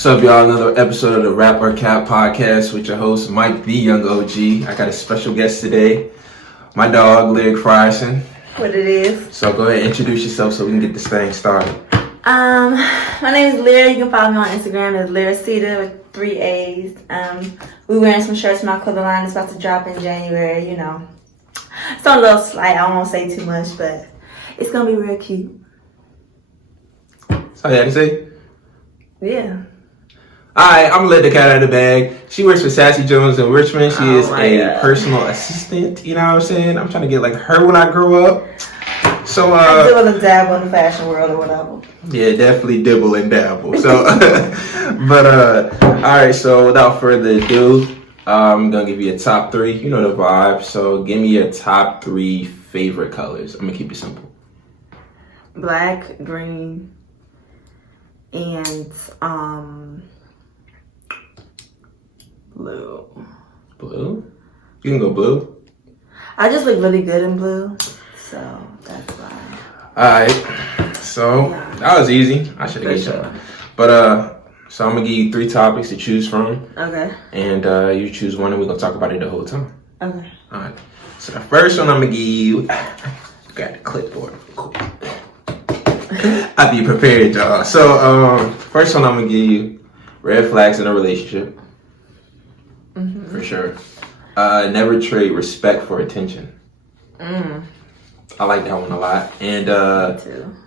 What's up, y'all? Another episode of the Rap or Cap podcast with your host, Mike the Young OG. I got a special guest today, my dog, Asylyr Frierson. What it is. So go ahead and introduce yourself so we can get this thing started. My name is Asylyr. You can follow me on Instagram as Asylyr with 3 A's. We wearing some shirts from my clothing line. It's about to drop in January, you know. It's on a little slight. I won't say too much, but it's going to be real cute. That's all you had to say? Yeah. Alright, I'm gonna let the cat out of the bag. She works for Sassy Jones in Richmond. She is a personal assistant, you know what I'm saying? I'm trying to get like her when I grow up. So I dibble and dabble in the fashion world or whatever. Yeah, definitely dibble and dabble. So alright, so without further ado, I'm gonna give you a top 3. You know the vibe. So give me your top 3 favorite colors. I'm gonna keep it simple. Black, green, and blue. Blue? You can go blue. I just look really good in blue, so that's why. Alright, so that was easy. I should have given you one. But so I'm gonna give you 3 topics to choose from. Okay. And you choose one and we're gonna talk about it the whole time. Okay. Alright. So the first one I'm gonna give you, got a clipboard. Cool. I be prepared, y'all. So first one I'm gonna give you, red flags in a relationship. Mm-hmm. For sure. Never trade respect for attention. I like that one a lot. And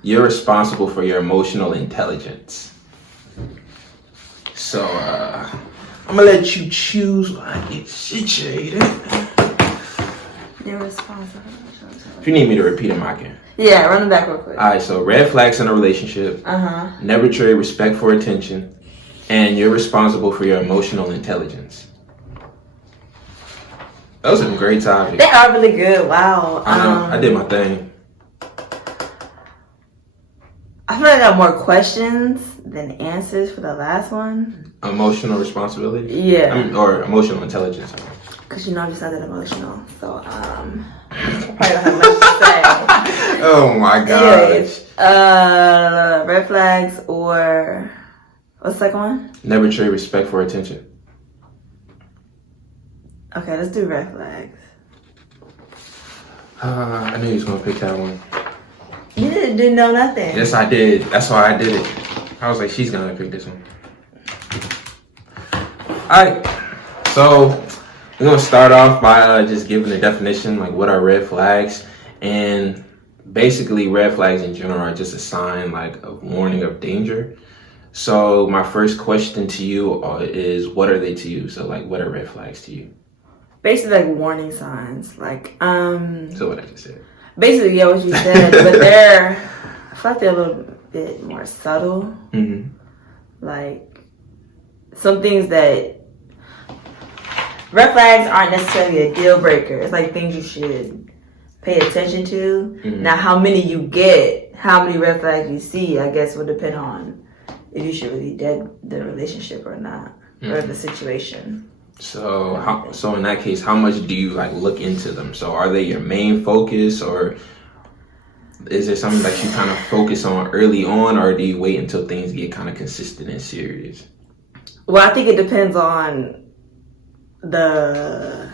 you're responsible for your emotional intelligence. So I'm gonna let you choose when I get situated. You're responsible. If you need me to repeat them, I can. Yeah, run it back real quick. Alright, so red flags in a relationship. Never trade respect for attention. And you're responsible for your emotional intelligence. Those are some great topics. They are really good. Wow. I know. I did my thing. I feel like I got more questions than answers for the last one. Emotional responsibility? Yeah. Or emotional intelligence. Because you know I just sounded emotional. So, I probably don't have much to say. Oh my gosh. Anyways, red flags or... What's the second one? Never trade respect for attention. Okay, let's do red flags. I knew he was going to pick that one. You didn't know nothing. Yes, I did. That's why I did it. I was like, she's going to pick this one. Alright. So, we're going to start off by just giving a definition, like what are red flags. And basically, red flags in general are just a sign, like a warning of danger. So, my first question to you is, what are they to you? So, like, what are red flags to you? Basically, like warning signs, like So what I just said. Basically, yeah, what you said, but I feel like they're a little bit more subtle. Mm-hmm. Like some things that red flags aren't necessarily a deal breaker. It's like things you should pay attention to. Mm-hmm. Now, how many you get, how many red flags you see, I guess will depend on if you should really dead the relationship or not, or the situation. So in that case, how much do you like look into them? So are they your main focus, or is there something that you kind of focus on early on, or do you wait until things get kind of consistent and serious? Well, I think it depends on the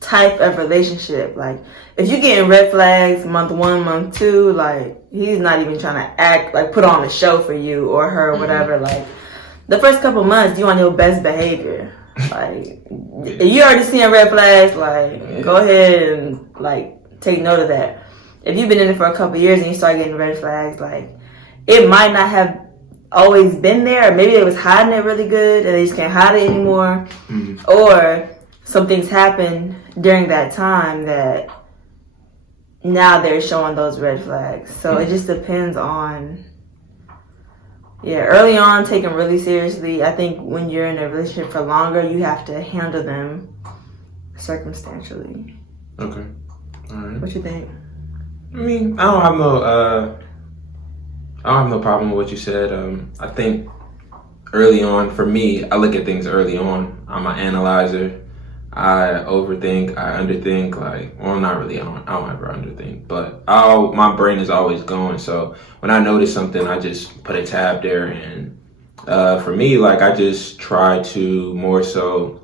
type of relationship. Like if you're getting red flags month 1, month 2, like he's not even trying to act like put on a show for you or her or whatever. Like the first couple months, you on your best behavior. Like if you already seeing red flags, like go ahead and like take note of that. If you've been in it for a couple years and you start getting red flags, like it might not have always been there, or maybe they was hiding it really good and they just can't hide it anymore, or some things happen during that time that now they're showing those red flags. So it just depends on. Yeah, early on, take them really seriously. I think when you're in a relationship for longer, you have to handle them circumstantially. Okay. All right. What you think? I mean, I don't have no problem with what you said. I think early on, for me, I look at things early on. I'm an analyzer. I overthink, I underthink, like, well, not really, I don't ever underthink, but my brain is always going, so when I notice something, I just put a tab there and For me, like, I just try to more so,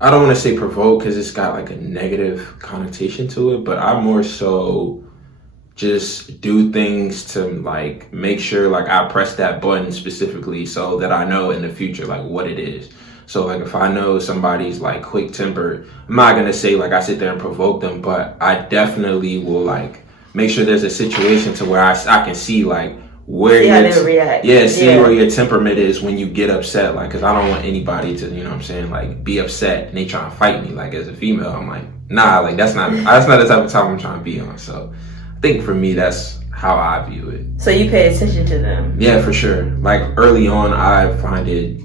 I don't want to say provoke because it's got like a negative connotation to it, but I more so just do things to like make sure like I press that button specifically so that I know in the future like what it is. So like if I know somebody's like quick tempered, I'm not gonna say like I sit there and provoke them, but I definitely will like make sure there's a situation to where I can see like where how they react. See where your temperament is when you get upset, like, because I don't want anybody to, you know what I'm saying, like, be upset and they trying to fight me. Like, as a female, I'm like, nah, like, that's not the type of time I'm trying to be on. So I think for me, that's how I view it. So you pay attention to them? Yeah, for sure. Like, early on, I find it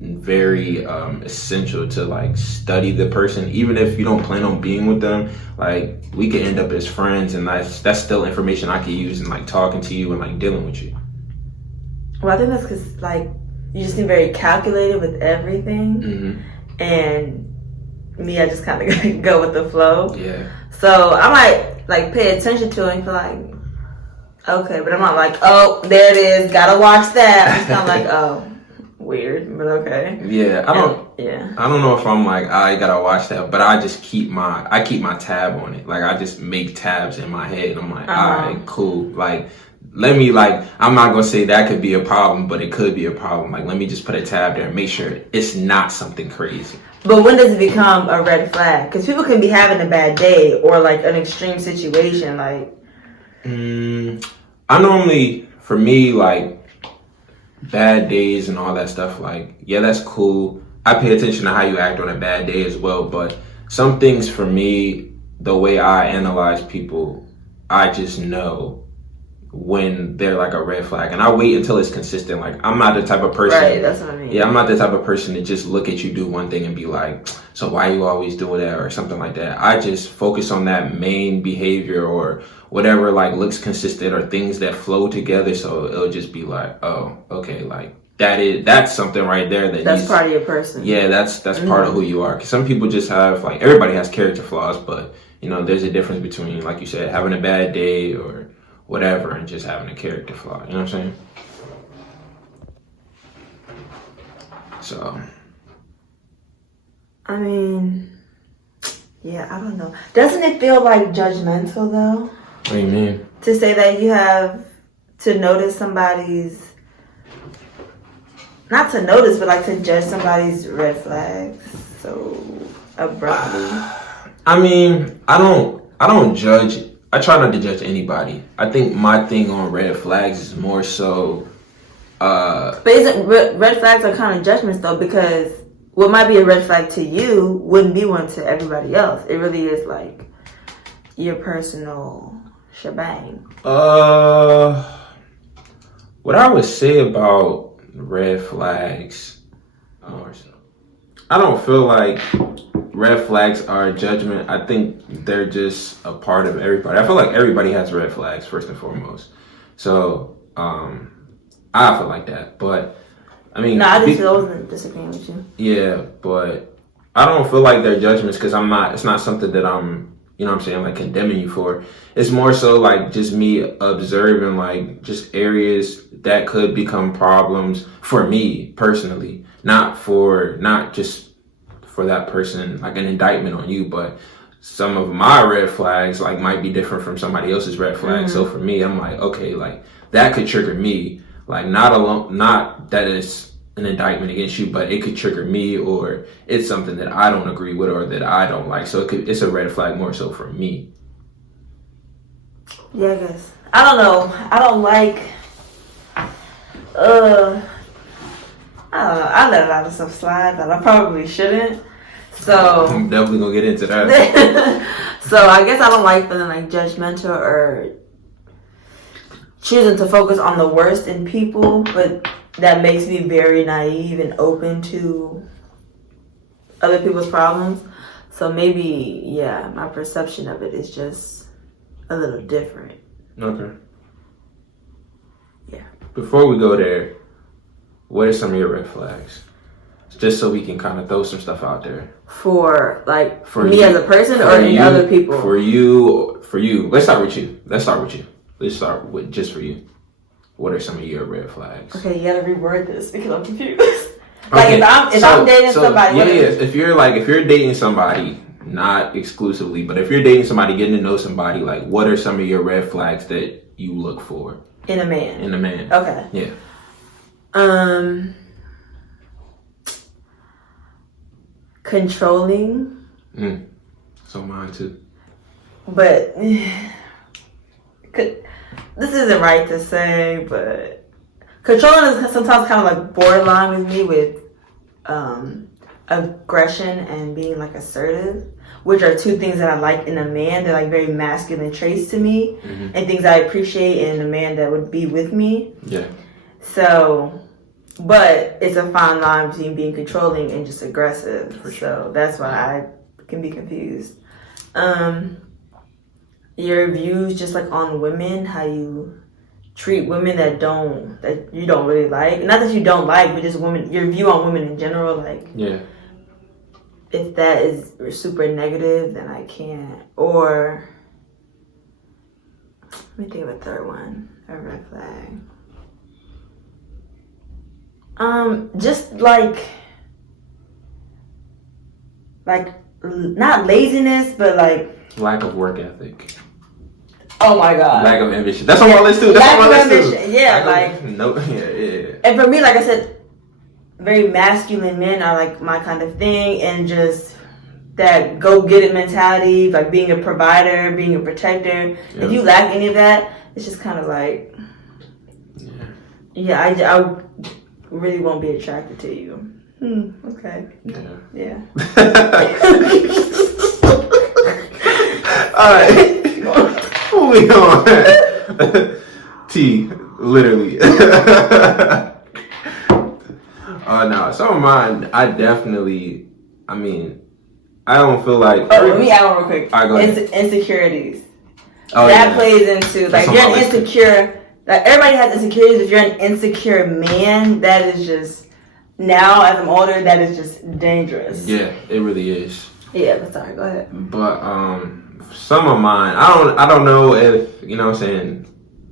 very essential to like study the person, even if you don't plan on being with them. Like, we could end up as friends, and that's still information I could use in like talking to you and like dealing with you. Well, I think that's because like you just seem very calculated with everything, and me, I just kind of go with the flow. Yeah. So I might like pay attention to it and feel like, okay, but I'm not like, oh, there it is, gotta watch that. I'm kind of like, oh, weird, but okay. Yeah, I don't know if I'm like, I gotta watch that, but I just keep my tab on it. Like, I just make tabs in my head. I'm like, all right, cool. Like, let me, like, I'm not gonna say that could be a problem, but it could be a problem. Like, let me just put a tab there and make sure it's not something crazy. But when does it become a red flag? Because people can be having a bad day or like an extreme situation. Like, I normally, for me, like, bad days and all that stuff, like, yeah, that's cool. I pay attention to how you act on a bad day as well, but some things for me, the way I analyze people, I just know when they're like a red flag, and I wait until it's consistent. Like, I'm not the type of person, right, that's what I mean. Yeah, I'm not the type of person to just look at you do one thing and be like, so why you always doing that or something like that. I just focus on that main behavior or whatever like looks consistent or things that flow together, so it'll just be like, oh, okay, like that's something right there that's part of your person. Yeah, that's part of who you are. 'Cause some people just have, like, everybody has character flaws, but you know, there's a difference between, like you said, having a bad day or whatever and just having a character flaw. You know what I'm saying? So, I mean, yeah, I don't know. Doesn't it feel like judgmental though? What do you mean? To say that you have to notice somebody's, not to notice, but like to judge somebody's red flags so abruptly. I mean, I don't judge. I try not to judge anybody. I think my thing on red flags is more so. But isn't red flags are kind of judgments though? Because what might be a red flag to you wouldn't be one to everybody else. It really is like your personal shebang. What I would say about red flags, I don't feel like red flags are a judgment. I think they're just a part of everybody. I feel like everybody has red flags first and foremost. So I feel like that. But I mean, no, I wasn't disagreeing with you. Yeah, but I don't feel like they're judgments because it's not something that I'm, you know what I'm saying, like condemning you for. It's more so like just me observing like just areas that could become problems for me personally, not just for that person, like an indictment on you, but some of my red flags like might be different from somebody else's red flags. So for me, I'm like, okay, like that could trigger me, like not that it's an indictment against you, but it could trigger me, or it's something that I don't agree with or that I don't like. So it's a red flag more so for me. Yeah, I guess. I don't know. I don't like. I don't know. I let a lot of stuff slide that I probably shouldn't. So I'm definitely gonna get into that. So I guess I don't like feeling like judgmental or choosing to focus on the worst in people, but that makes me very naive and open to other people's problems. So maybe, yeah, my perception of it is just a little different. Okay. Yeah. Before we go there, what are some of your red flags? Just so we can kind of throw some stuff out there. For me you, as a person or in other people? For you. Let's start with you. Let's start with just for you. what are some of your red flags? Okay, you gotta reword this because I'm confused. Like if I'm dating somebody. If you're dating somebody, not exclusively, but if you're dating somebody, getting to know somebody, like what are some of your red flags that you look for in a man? Okay. Yeah. Controlling. So mine too. But this isn't right to say, but controlling is sometimes kind of like borderline with me with aggression and being like assertive, which are two things that I like in a man. They're like very masculine traits to me, and things I appreciate in a man that would be with me. Yeah. So, but it's a fine line between being controlling and just aggressive. For sure. So that's why I can be confused. Your views just like on women, how you treat women that you don't really like. Not that you don't like, but just women, your view on women in general, like if that is super negative, then I can't. Or let me think of a third one, a red flag. Just like not laziness, but like lack of work ethic. Oh my god. Lack of ambition. That's on my list too. That's on my list too. Yeah, yeah. And for me, like I said, very masculine men are like my kind of thing, and just that go get it mentality, like being a provider, being a protector. Yep. If you lack any of that, it's just kind of like, I really won't be attracted to you. Okay. Yeah. All right. Moving on. T, literally. No, some of mine, I don't feel like. Oh, let me add one real quick. All right, go ahead. Insecurities. That plays into, like, if you're an insecure, like, everybody has insecurities. If you're an insecure man, that is just, now as I'm older, that is just dangerous. Yeah, it really is. Yeah, but sorry, go ahead. But, some of mine, I don't know if, you know what I'm saying,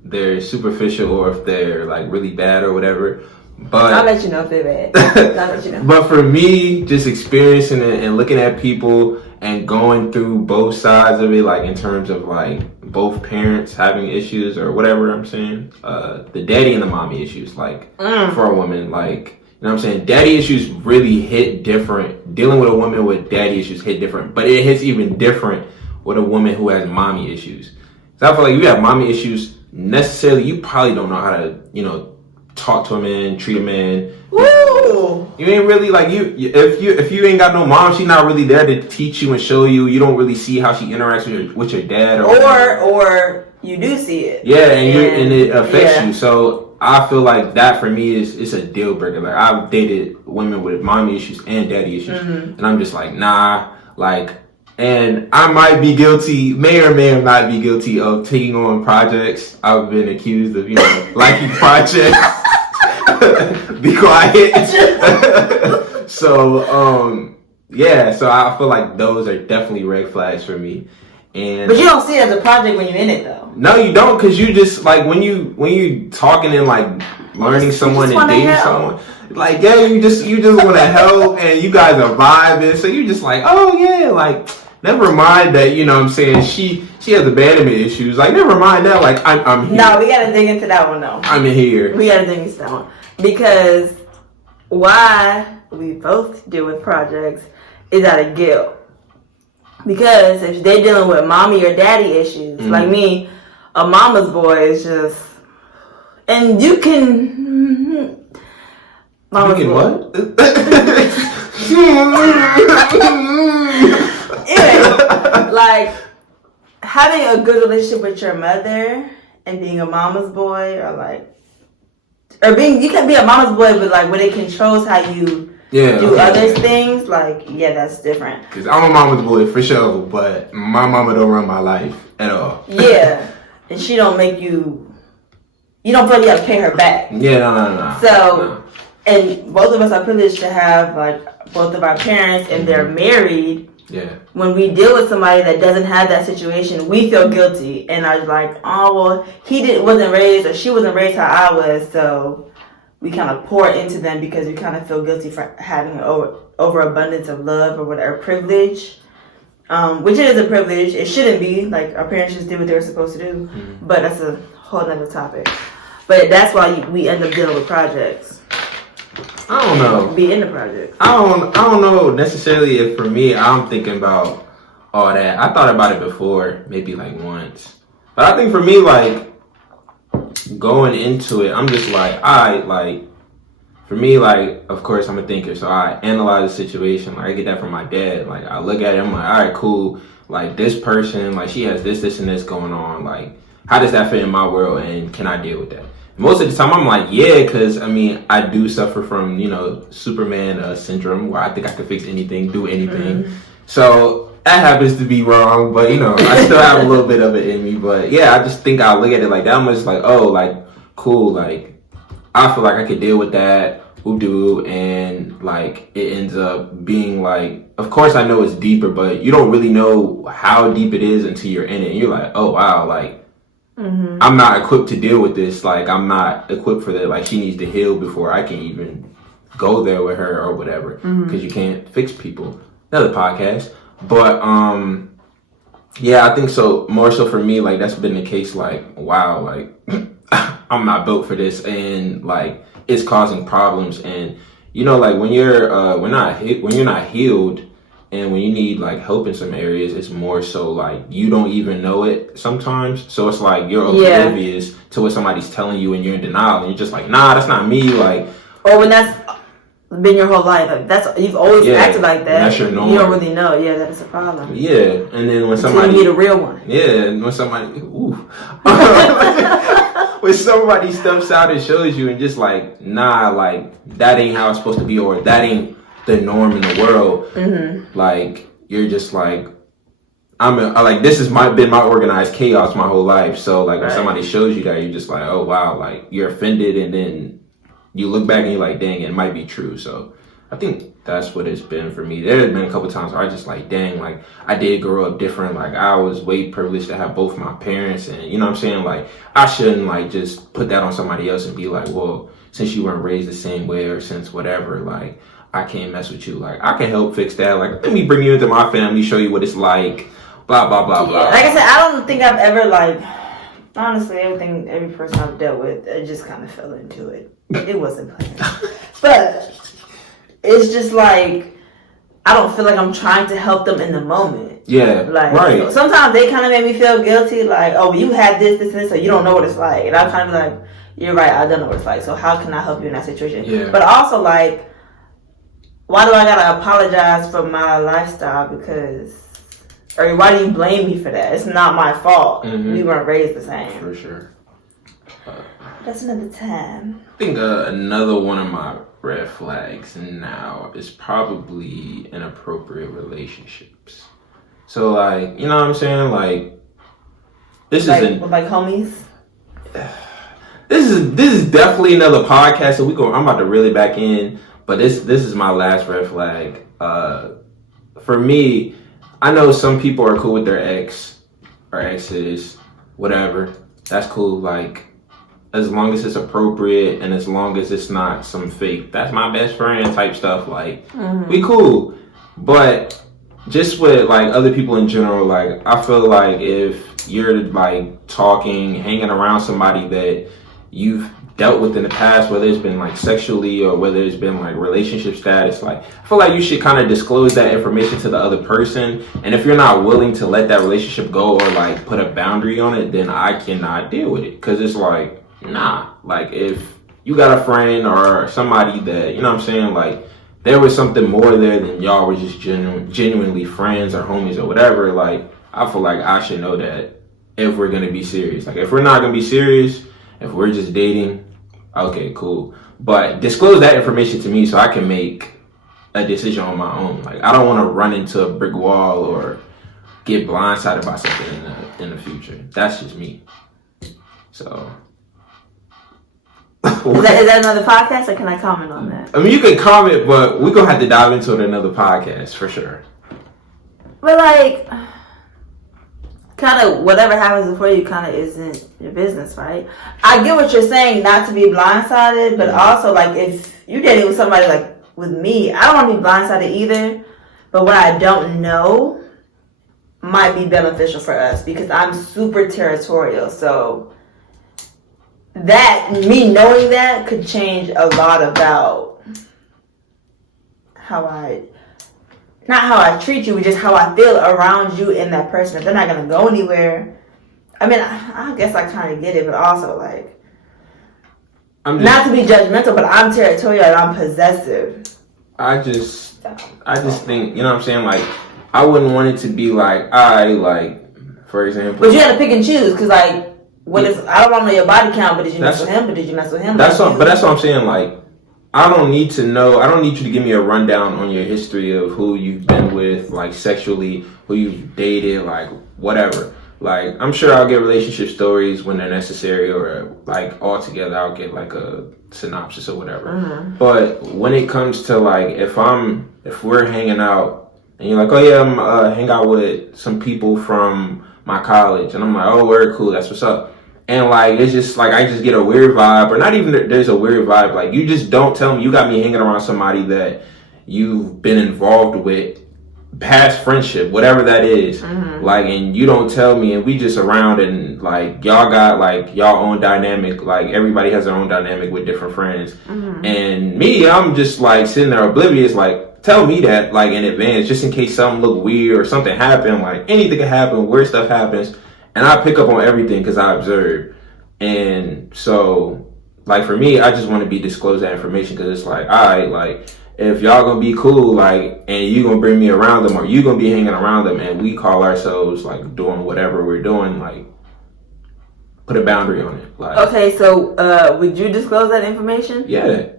they're superficial or if they're like really bad or whatever. But I'll let you know if they're bad. I'll let you know. But for me, just experiencing it and looking at people and going through both sides of it, like in terms of like both parents having issues or whatever I'm saying, the daddy and the mommy issues, like for a woman, like, you know what I'm saying? Daddy issues really hit different. Dealing with a woman with daddy issues hit different, but it hits even different with a woman who has mommy issues. So I feel like if you have mommy issues, necessarily you probably don't know how to, you know, talk to a man, treat a man. Woo! You ain't really like if you ain't got no mom, she's not really there to teach you and show you. You don't really see how she interacts with your dad or you do see it. Yeah, and it affects you. So I feel like that for me is a deal breaker. Like I've dated women with mommy issues and daddy issues, and I'm just like, nah, like. And I might be guilty, may or may not be guilty of taking on projects. I've been accused of, you know, liking projects. Be quiet. So I feel like those are definitely red flags for me. But you don't see it as a project when you're in it, though. No, you don't, because you just like when you talking and like learning someone and dating someone. Like, yeah, you just want to help, and you guys are vibing, so you just like, oh yeah, like, never mind that, you know what I'm saying, she has abandonment issues, like, never mind that, like, I'm here. No, we gotta dig into that one, though. I'm here. We gotta dig into that one, because why we both deal with projects is out of guilt. Because if they're dealing with mommy or daddy issues, like me, a mama's boy is just, and you can... Mama's boy. What? Anyway, like having a good relationship with your mother and being a mama's boy, you can be a mama's boy, but like when it controls how you do other things, like that's different. Because I'm a mama's boy for sure, but my mama don't run my life at all. Yeah, and she don't make you. You don't feel like you gotta pay her back. Yeah, no. So. And both of us are privileged to have like both of our parents, and they're married, Yeah. When we deal with somebody that doesn't have that situation, we feel guilty and are like, oh well, wasn't raised or she wasn't raised how I was, so we kind of pour into them because we kind of feel guilty for having an overabundance of love or whatever privilege, which is a privilege. It shouldn't be. Like, our parents just did what they were supposed to do, but that's a whole nother topic. But that's why we end up dealing with projects. I don't know. Be in the project. I don't know necessarily if for me, I'm thinking about all that. I thought about it before, maybe like once. But I think for me, like, going into it, I'm just like, for me, like, of course, I'm a thinker. So I analyze the situation. Like, I get that from my dad. Like, I look at it, I'm like, all right, cool. Like, this person, like, she has this, and this going on. Like, how does that fit in my world, and can I deal with that? Most of the time, I'm like, yeah, because, I mean, I do suffer from, Superman syndrome, where I think I can fix anything, do anything. So that happens to be wrong, but, I still have a little bit of it in me. But, yeah, I just think I look at it like that. I'm just like, oh, like, cool. Like, I feel like I could deal with that. Who and, like, it ends up being, like, of course I know it's deeper, but you don't really know how deep it is until you're in it. And you're like, oh, wow, like, I'm not equipped to deal with this. Like, I'm not equipped for that. Like, she needs to heal before I can even go there with her or whatever. Because you can't fix people. Another podcast. But, yeah, I think so. More so for me, like, that's been the case. Like, wow, like, I'm not built for this. And, like, it's causing problems. And, like, when you're not healed, and when you need, like, help in some areas, it's more so, like, you don't even know it sometimes. So it's like you're oblivious to what somebody's telling you and you're in denial. And you're just like, nah, that's not me. Like, or when that's been your whole life. Like, you've always acted like that. That's your norm. You don't really know. Yeah, that's a problem. Yeah. And then when somebody... you need a real one. Yeah. And when somebody... Ooh. When somebody steps out and shows you and just like, nah, like, that ain't how it's supposed to be, or that ain't the norm in the world. Like, you're just like, this has been my organized chaos my whole life. So like, when somebody shows you that, you're just like, oh wow, like, you're offended, and then you look back and you're like, dang, it might be true. So I think that's what it's been for me. There have been a couple times where I just like, dang, like, I did grow up different. Like, I was way privileged to have both my parents, and you know what I'm saying? Like, I shouldn't like just put that on somebody else and be like, well, since you weren't raised the same way, or since whatever, like, I can't mess with you. Like, I can help fix that. Like, let me bring you into my family, show you what it's like, blah, blah, blah, blah. Like I said, I don't think I've ever, like, honestly, every person I've dealt with, I just kind of fell into it. It wasn't planned. But it's just like, I don't feel like I'm trying to help them in the moment. Yeah, like, right. So sometimes they kind of make me feel guilty, like, oh, you had this, and this, so you don't know what it's like. And I kind of like, you're right, I don't know what it's like, so how can I help you in that situation? Yeah. But also, like, why do I gotta apologize for my lifestyle? Or why do you blame me for that? It's not my fault. We weren't raised the same. For sure. That's another time. I think another one of my red flags now is probably inappropriate relationships. So, like, you know what I'm saying? Like, this isn't like homies. This is definitely another podcast. So I'm about to reel it back in. But this is my last red flag. For me, I know some people are cool with their ex or exes, whatever. That's cool. Like, as long as it's appropriate and as long as it's not some fake, that's my best friend type stuff. Like, we cool. But just with like other people in general, like, I feel like if you're like talking, hanging around somebody that you've dealt with in the past, whether it's been like sexually or whether it's been like relationship status, like, I feel like you should kind of disclose that information to the other person. And if you're not willing to let that relationship go or like put a boundary on it, then I cannot deal with it. Because it's like, nah, like, if you got a friend or somebody that, you know what I'm saying, like, there was something more there than y'all were just genuinely friends or homies or whatever, like, I feel like I should know that if we're going to be serious. Like, if we're not going to be serious, if we're just dating, okay, cool. But disclose that information to me so I can make a decision on my own. Like, I don't want to run into a brick wall or get blindsided by something in the future. That's just me. So... Is that another podcast, or can I comment on that? I mean, you can comment, but we're going to have to dive into it in another podcast, for sure. But like, kind of whatever happens before you kind of isn't your business, right? I get what you're saying, not to be blindsided, but also like if you're dating with somebody like with me, I don't want to be blindsided either. But what I don't know might be beneficial for us because I'm super territorial. So that me knowing that could change a lot about not how I treat you, but just how I feel around you and that person. If they're not gonna go anywhere, I mean, I guess I kind of get it, but also like, not to be judgmental, but I'm territorial and I'm possessive. I just think, you know what I'm saying? Like, I wouldn't want it to be like, for example. But you had to pick and choose, because like, what if, I don't want to know your body count, but did you mess with him? But did you mess with him? That's what I'm saying. Like, I don't need to know. I don't need you to give me a rundown on your history of who you've been with, like sexually, who you've dated, like whatever. Like, I'm sure I'll get relationship stories when they're necessary, or like all together I'll get like a synopsis or whatever. Mm-hmm. But when it comes to like, if we're hanging out and you're like, oh yeah, I'm hang out with some people from my college, and I'm like, oh, we're cool, that's what's up. And like, it's just like, I just get a weird vibe, or not even there's a weird vibe. Like, you just don't tell me you got me hanging around somebody that you've been involved with, past friendship, whatever that is. Mm-hmm. Like, and you don't tell me, and we just around, and like, y'all got like y'all own dynamic. Like, everybody has their own dynamic with different friends. Mm-hmm. And me, I'm just like sitting there oblivious. Like, tell me that like in advance, just in case something look weird or something happen. Like, anything can happen, weird stuff happens. And I pick up on everything because I observe. And so, like, for me, I just want to be disclosed that information because it's like, all right, like, if y'all going to be cool, like, and you going to bring me around them, or you going to be hanging around them, and we call ourselves, like, doing whatever we're doing, like, put a boundary on it. Like, okay, so would you disclose that information? Yeah.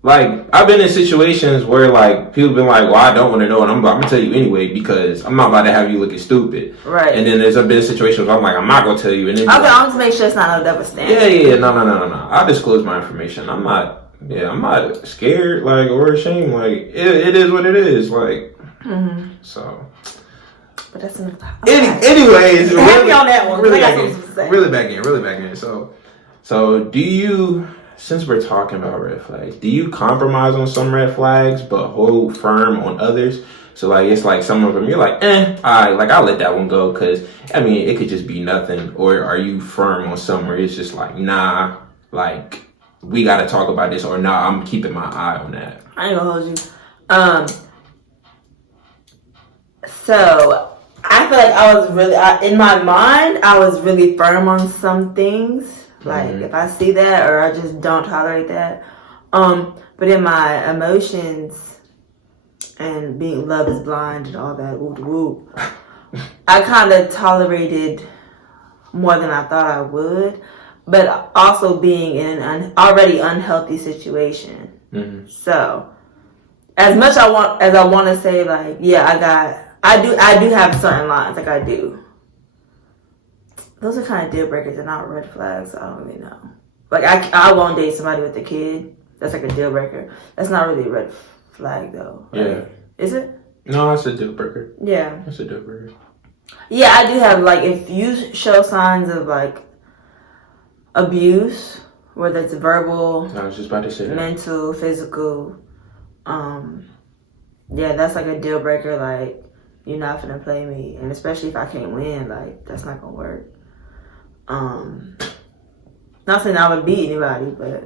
Like, I've been in situations where, like, people been like, well, I don't want to know, and I'm going to tell you anyway, because I'm not about to have you looking stupid. Right. And then there's been situations where I'm like, I'm not going to tell you. And then okay, I want to make sure it's not a double standard. Yeah, no. I'll disclose my information. I'm not scared, like, or ashamed. Like, it is what it is. Like, mm-hmm. So. But that's enough. Anyways. Happy on that one. Really back in. So do you... Since we're talking about red flags, do you compromise on some red flags but hold firm on others? So like, it's like some of them you're like, I'll let that one go because I mean it could just be nothing. Or are you firm on some where it's just like, nah, like we got to talk about this, or nah, I'm keeping my eye on that. I ain't gonna hold you. So I feel like I was really in my mind I was really firm on some things. Like, if I see that, or I just don't tolerate that. But in my emotions and being love is blind and all that, woo, I kind of tolerated more than I thought I would. But also being in an already unhealthy situation. Mm-hmm. So, as much as I want to say, like, yeah, I do have certain lines, like I do. Those are kind of deal breakers and not red flags. So I don't really know. Like, I won't date somebody with a kid. That's like a deal breaker. That's not really a red flag, though. Right? Yeah. Is it? No, it's a deal breaker. Yeah. It's a deal breaker. Yeah, I do have, like, if you show signs of, like, abuse, whether it's verbal, I was just about to say that. Mental, physical, yeah, that's like a deal breaker. Like, you're not finna play me. And especially if I can't win, like, that's not gonna work. Not saying I would beat anybody, but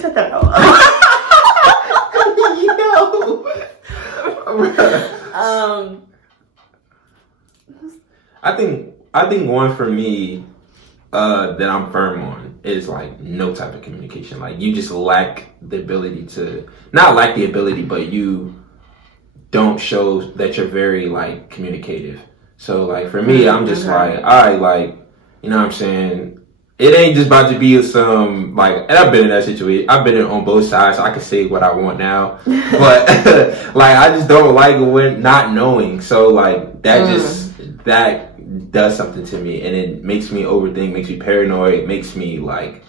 cut that out. I think one for me that I'm firm on is like no type of communication. Like, you just lack the ability to, not lack the ability, but you don't show that you're very like communicative. So like for me, I'm just like, all right, like, you know what I'm saying? It ain't just about to be some, like, and I've been in that situation. I've been in on both sides, so I can say what I want now. But like, I just don't like when not knowing. So like that that does something to me, and it makes me overthink, makes me paranoid, makes me like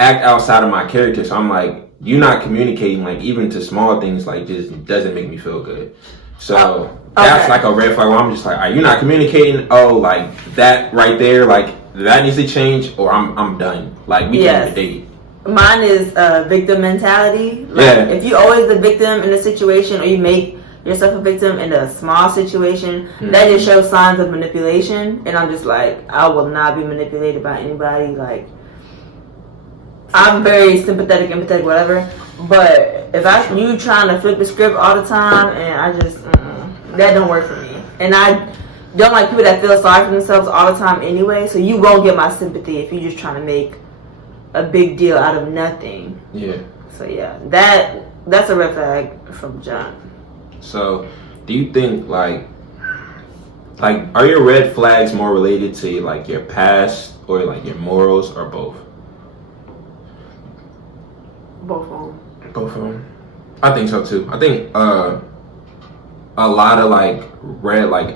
act outside of my character. So I'm like, you're not communicating, like, even to small things, like, just doesn't make me feel good. So That's Okay. like a red flag where I'm just like, are you not communicating? Oh, like that right there, like that needs to change, or I'm done. Like we can't date. Mine is victim mentality. Like, Yeah. if you're always the victim in a situation, or you make yourself a victim in a small situation, that just shows signs of manipulation. And I'm just like, I will not be manipulated by anybody. Like, I'm very sympathetic, empathetic, whatever. But if you trying to flip the script all the time, and I just that don't work for me. And I don't like people that feel sorry for themselves all the time anyway. So you won't get my sympathy if you're just trying to make a big deal out of nothing. Yeah. So yeah, that's a red flag from John. So, do you think like are your red flags more related to like your past or like your morals or both? Both of them. Both of them. I think so too. I think a lot of like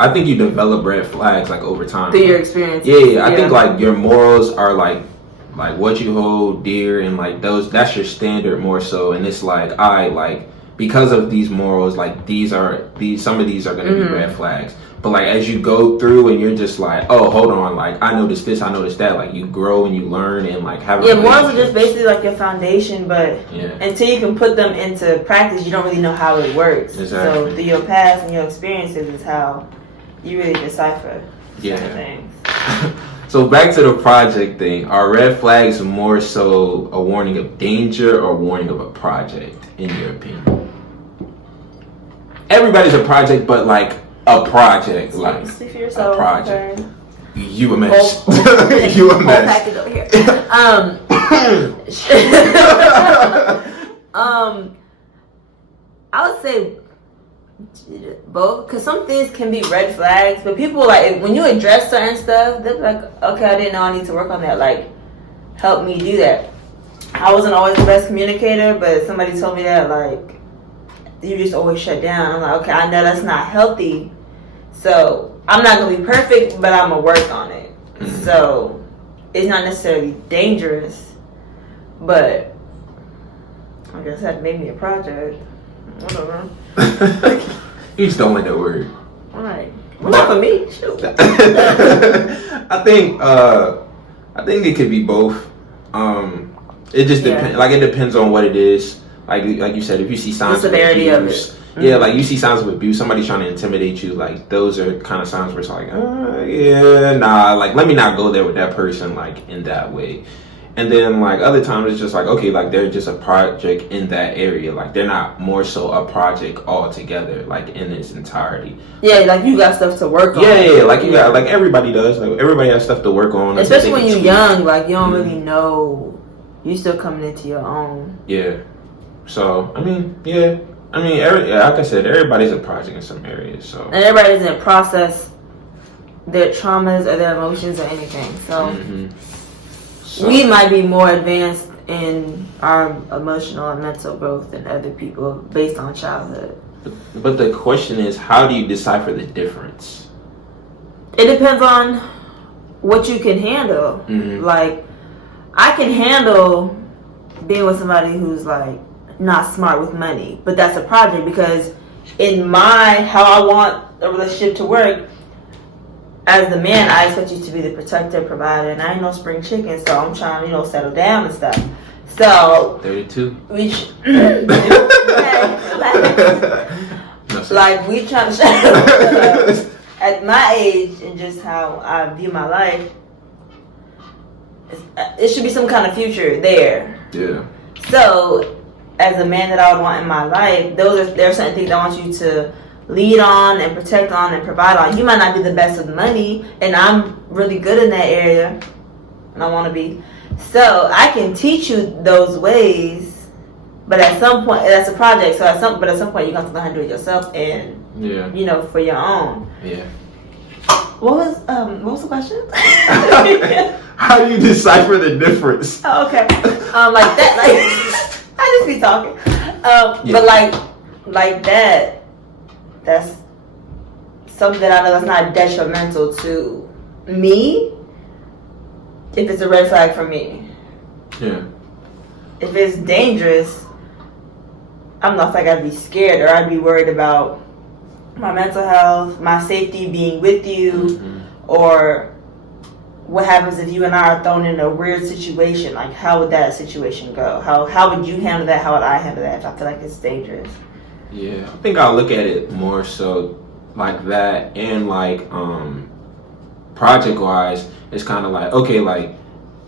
I think you develop red flags like over time. Through your experience. Yeah. I think like your morals are like what you hold dear, and like that's your standard more so, and it's like because of these morals, like some of these are going to be red flags. But like as you go through and you're just like, oh, hold on, like I noticed this, I noticed that, like you grow and you learn and like have morals are just basically like your foundation, but until you can put them into practice, you don't really know how it works. Exactly. So through your past and your experiences is how you really decipher certain things. So back to the project thing, are red flags more so a warning of danger or a warning of a project, in your opinion? Everybody's a project, but like a project, like See for yourself, a project. okay. You a mess. Whole You a whole mess. package over here. I would say both, because some things can be red flags, but people like when you address certain stuff, they're like, okay, I didn't know I need to work on that. Like, help me do that. I wasn't always the best communicator, but somebody told me that like you just always shut down. I'm like, okay, I know that's not healthy, so I'm not gonna be perfect, but I'm gonna work on it. So it's not necessarily dangerous, but I guess that made me a project. Whatever. You just don't like that word. Alright. Well, not for me. Shoot. I think it could be both. It just depends. Like it depends on what it is. Like you said, if you see signs the severity of abuse, of it. like you see signs of abuse, somebody trying to intimidate you, like those are kind of signs where it's like, like let me not go there with that person, like in that way. And then like other times it's just like, okay, like they're just a project in that area, like they're not more so a project altogether, like in its entirety. Yeah, like you got stuff to work on. Yeah, like you got, like everybody does, like everybody has stuff to work on. Especially when you're young, like you don't really know, you still coming into your own. Yeah. So I mean, like I said, everybody's a project in some areas. So and everybody doesn't process their traumas or their emotions or anything. So we might be more advanced in our emotional and mental growth than other people based on childhood. But the question is, how do you decipher the difference? It depends on what you can handle. Like, I can handle being with somebody who's like not smart with money, but that's a project because in how I want a relationship to work, as the man, I expect you to be the protector, provider, and I ain't no spring chicken, so I'm trying to, settle down and stuff. So 32. Like we trying to show at my age and just how I view my life, it should be some kind of future there. Yeah. So, as a man that I would want in my life, there are certain things I want you to lead on and protect on and provide on. You might not be the best with money, and I'm really good in that area, and I want to be. So I can teach you those ways, but at some point, that's a project. So at some point, you have to learn how to do it yourself, and for your own. Yeah. What was the question? How do you decipher the difference? Oh, okay. Like that, like I just be talking. But like that. That's something that I know that's not detrimental to me if it's a red flag for me. Yeah. If it's dangerous, I'm not like I'd be scared or I'd be worried about my mental health, my safety being with you, or what happens if you and I are thrown in a weird situation? Like, how would that situation go? How would you handle that? How would I handle that if I feel like it's dangerous? Yeah, I think I'll look at it more so like that, and like project wise, it's kind of like, okay, like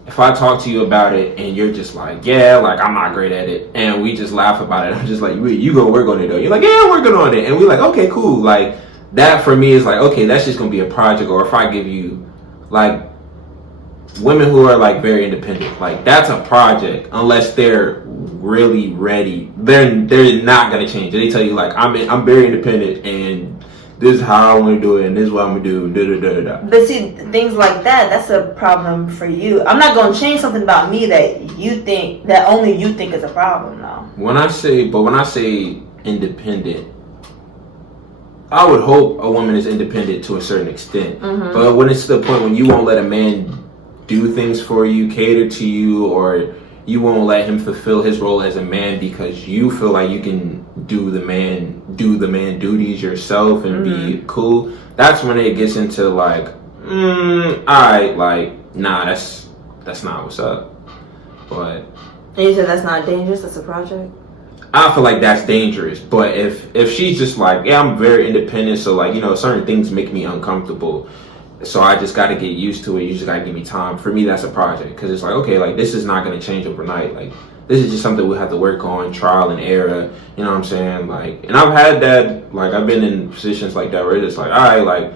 if I talk to you about it and you're just like, yeah, like I'm not great at it, and we just laugh about it, I'm just like, you go work on it though. You're like, yeah, I'm working on it, and we're like, okay, cool. Like that for me is like, okay, that's just gonna be a project. Or if I give you like women who are like very independent, like that's a project unless they're really ready. They're not gonna change. They tell you like, I'm very independent and this is how I want to do it and this is what I'm gonna do. Da, da, da, da. But see, things like that's a problem for you. I'm not gonna change something about me that you think, that only you think is a problem though. When I say independent, I would hope a woman is independent to a certain extent. But when it's to the point when you won't let a man do things for you, cater to you, or you won't let him fulfill his role as a man because you feel like you can do the man duties yourself and be cool, that's when it gets into like, alright, like, nah, that's not what's up. But and you said that's not dangerous, that's a project? I feel like that's dangerous. But if she's just like, yeah, I'm very independent, so like, you know, certain things make me uncomfortable, so I just got to get used to it. You just got to give me time. For me, that's a project, because it's like, okay, like this is not going to change overnight. Like this is just something we have to work on, trial and error. You know what I'm saying? Like, and I've had that. Like I've been in positions like that where it's like, all right, like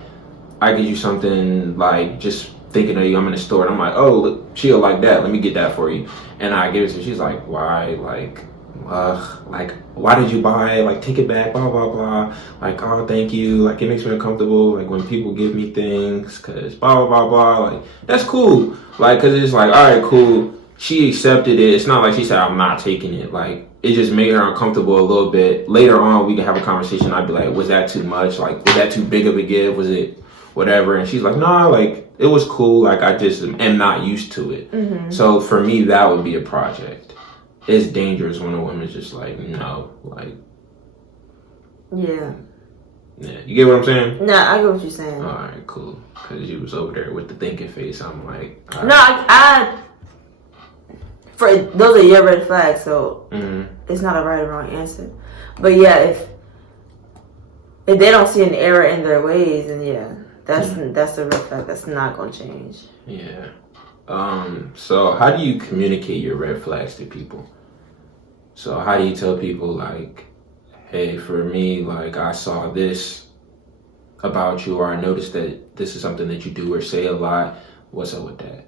I give you something, like just thinking of you. I'm in the store and I'm like, oh, look, chill like that. Let me get that for you. And I give it to her. She's like, why? Like why did you buy it? Like, take it back, blah, blah, blah. Like, oh, thank you. Like, it makes me uncomfortable, like, when people give me things, because blah, blah, blah, blah. Like, that's cool. Like, because it's like, all right, cool. She accepted it. It's not like she said, I'm not taking it. Like, it just made her uncomfortable a little bit. Later on, we can have a conversation. I'd be like, was that too much? Like, was that too big of a give? Was it whatever? And she's like, nah, like, it was cool. Like, I just am not used to it. So, for me, that would be a project. It's dangerous when a woman's just like, no, like. Yeah. Yeah, you get what I'm saying? No, I get what you're saying. All right, cool. Because you was over there with the thinking face. I'm like, all right. No, I for those are your red flags, so it's not a right or wrong answer. But yeah, if they don't see an error in their ways, then yeah, that's a red flag. That's not gonna change. Yeah. So how do you communicate your red flags to people? So how do you tell people like, hey, for me, like I saw this about you, or I noticed that this is something that you do or say a lot. What's up with that?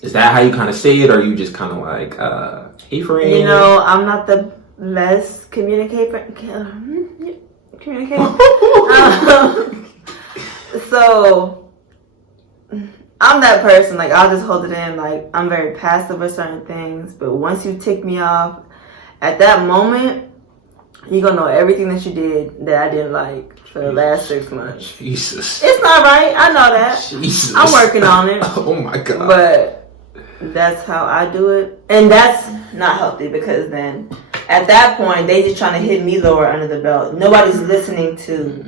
Is that how you kind of say it, or you just kind of like, hey, friend? You know, I'm not the best communicator. So I'm that person, like I'll just hold it in. Like I'm very passive with certain things, but once you tick me off, at that moment, you're gonna know everything that you did that I didn't like for the last 6 months. Jesus. It's not right. I know that. Jesus. I'm working on it. Oh my God. But that's how I do it. And that's not healthy, because then at that point, they just trying to hit me lower under the belt. Nobody's listening to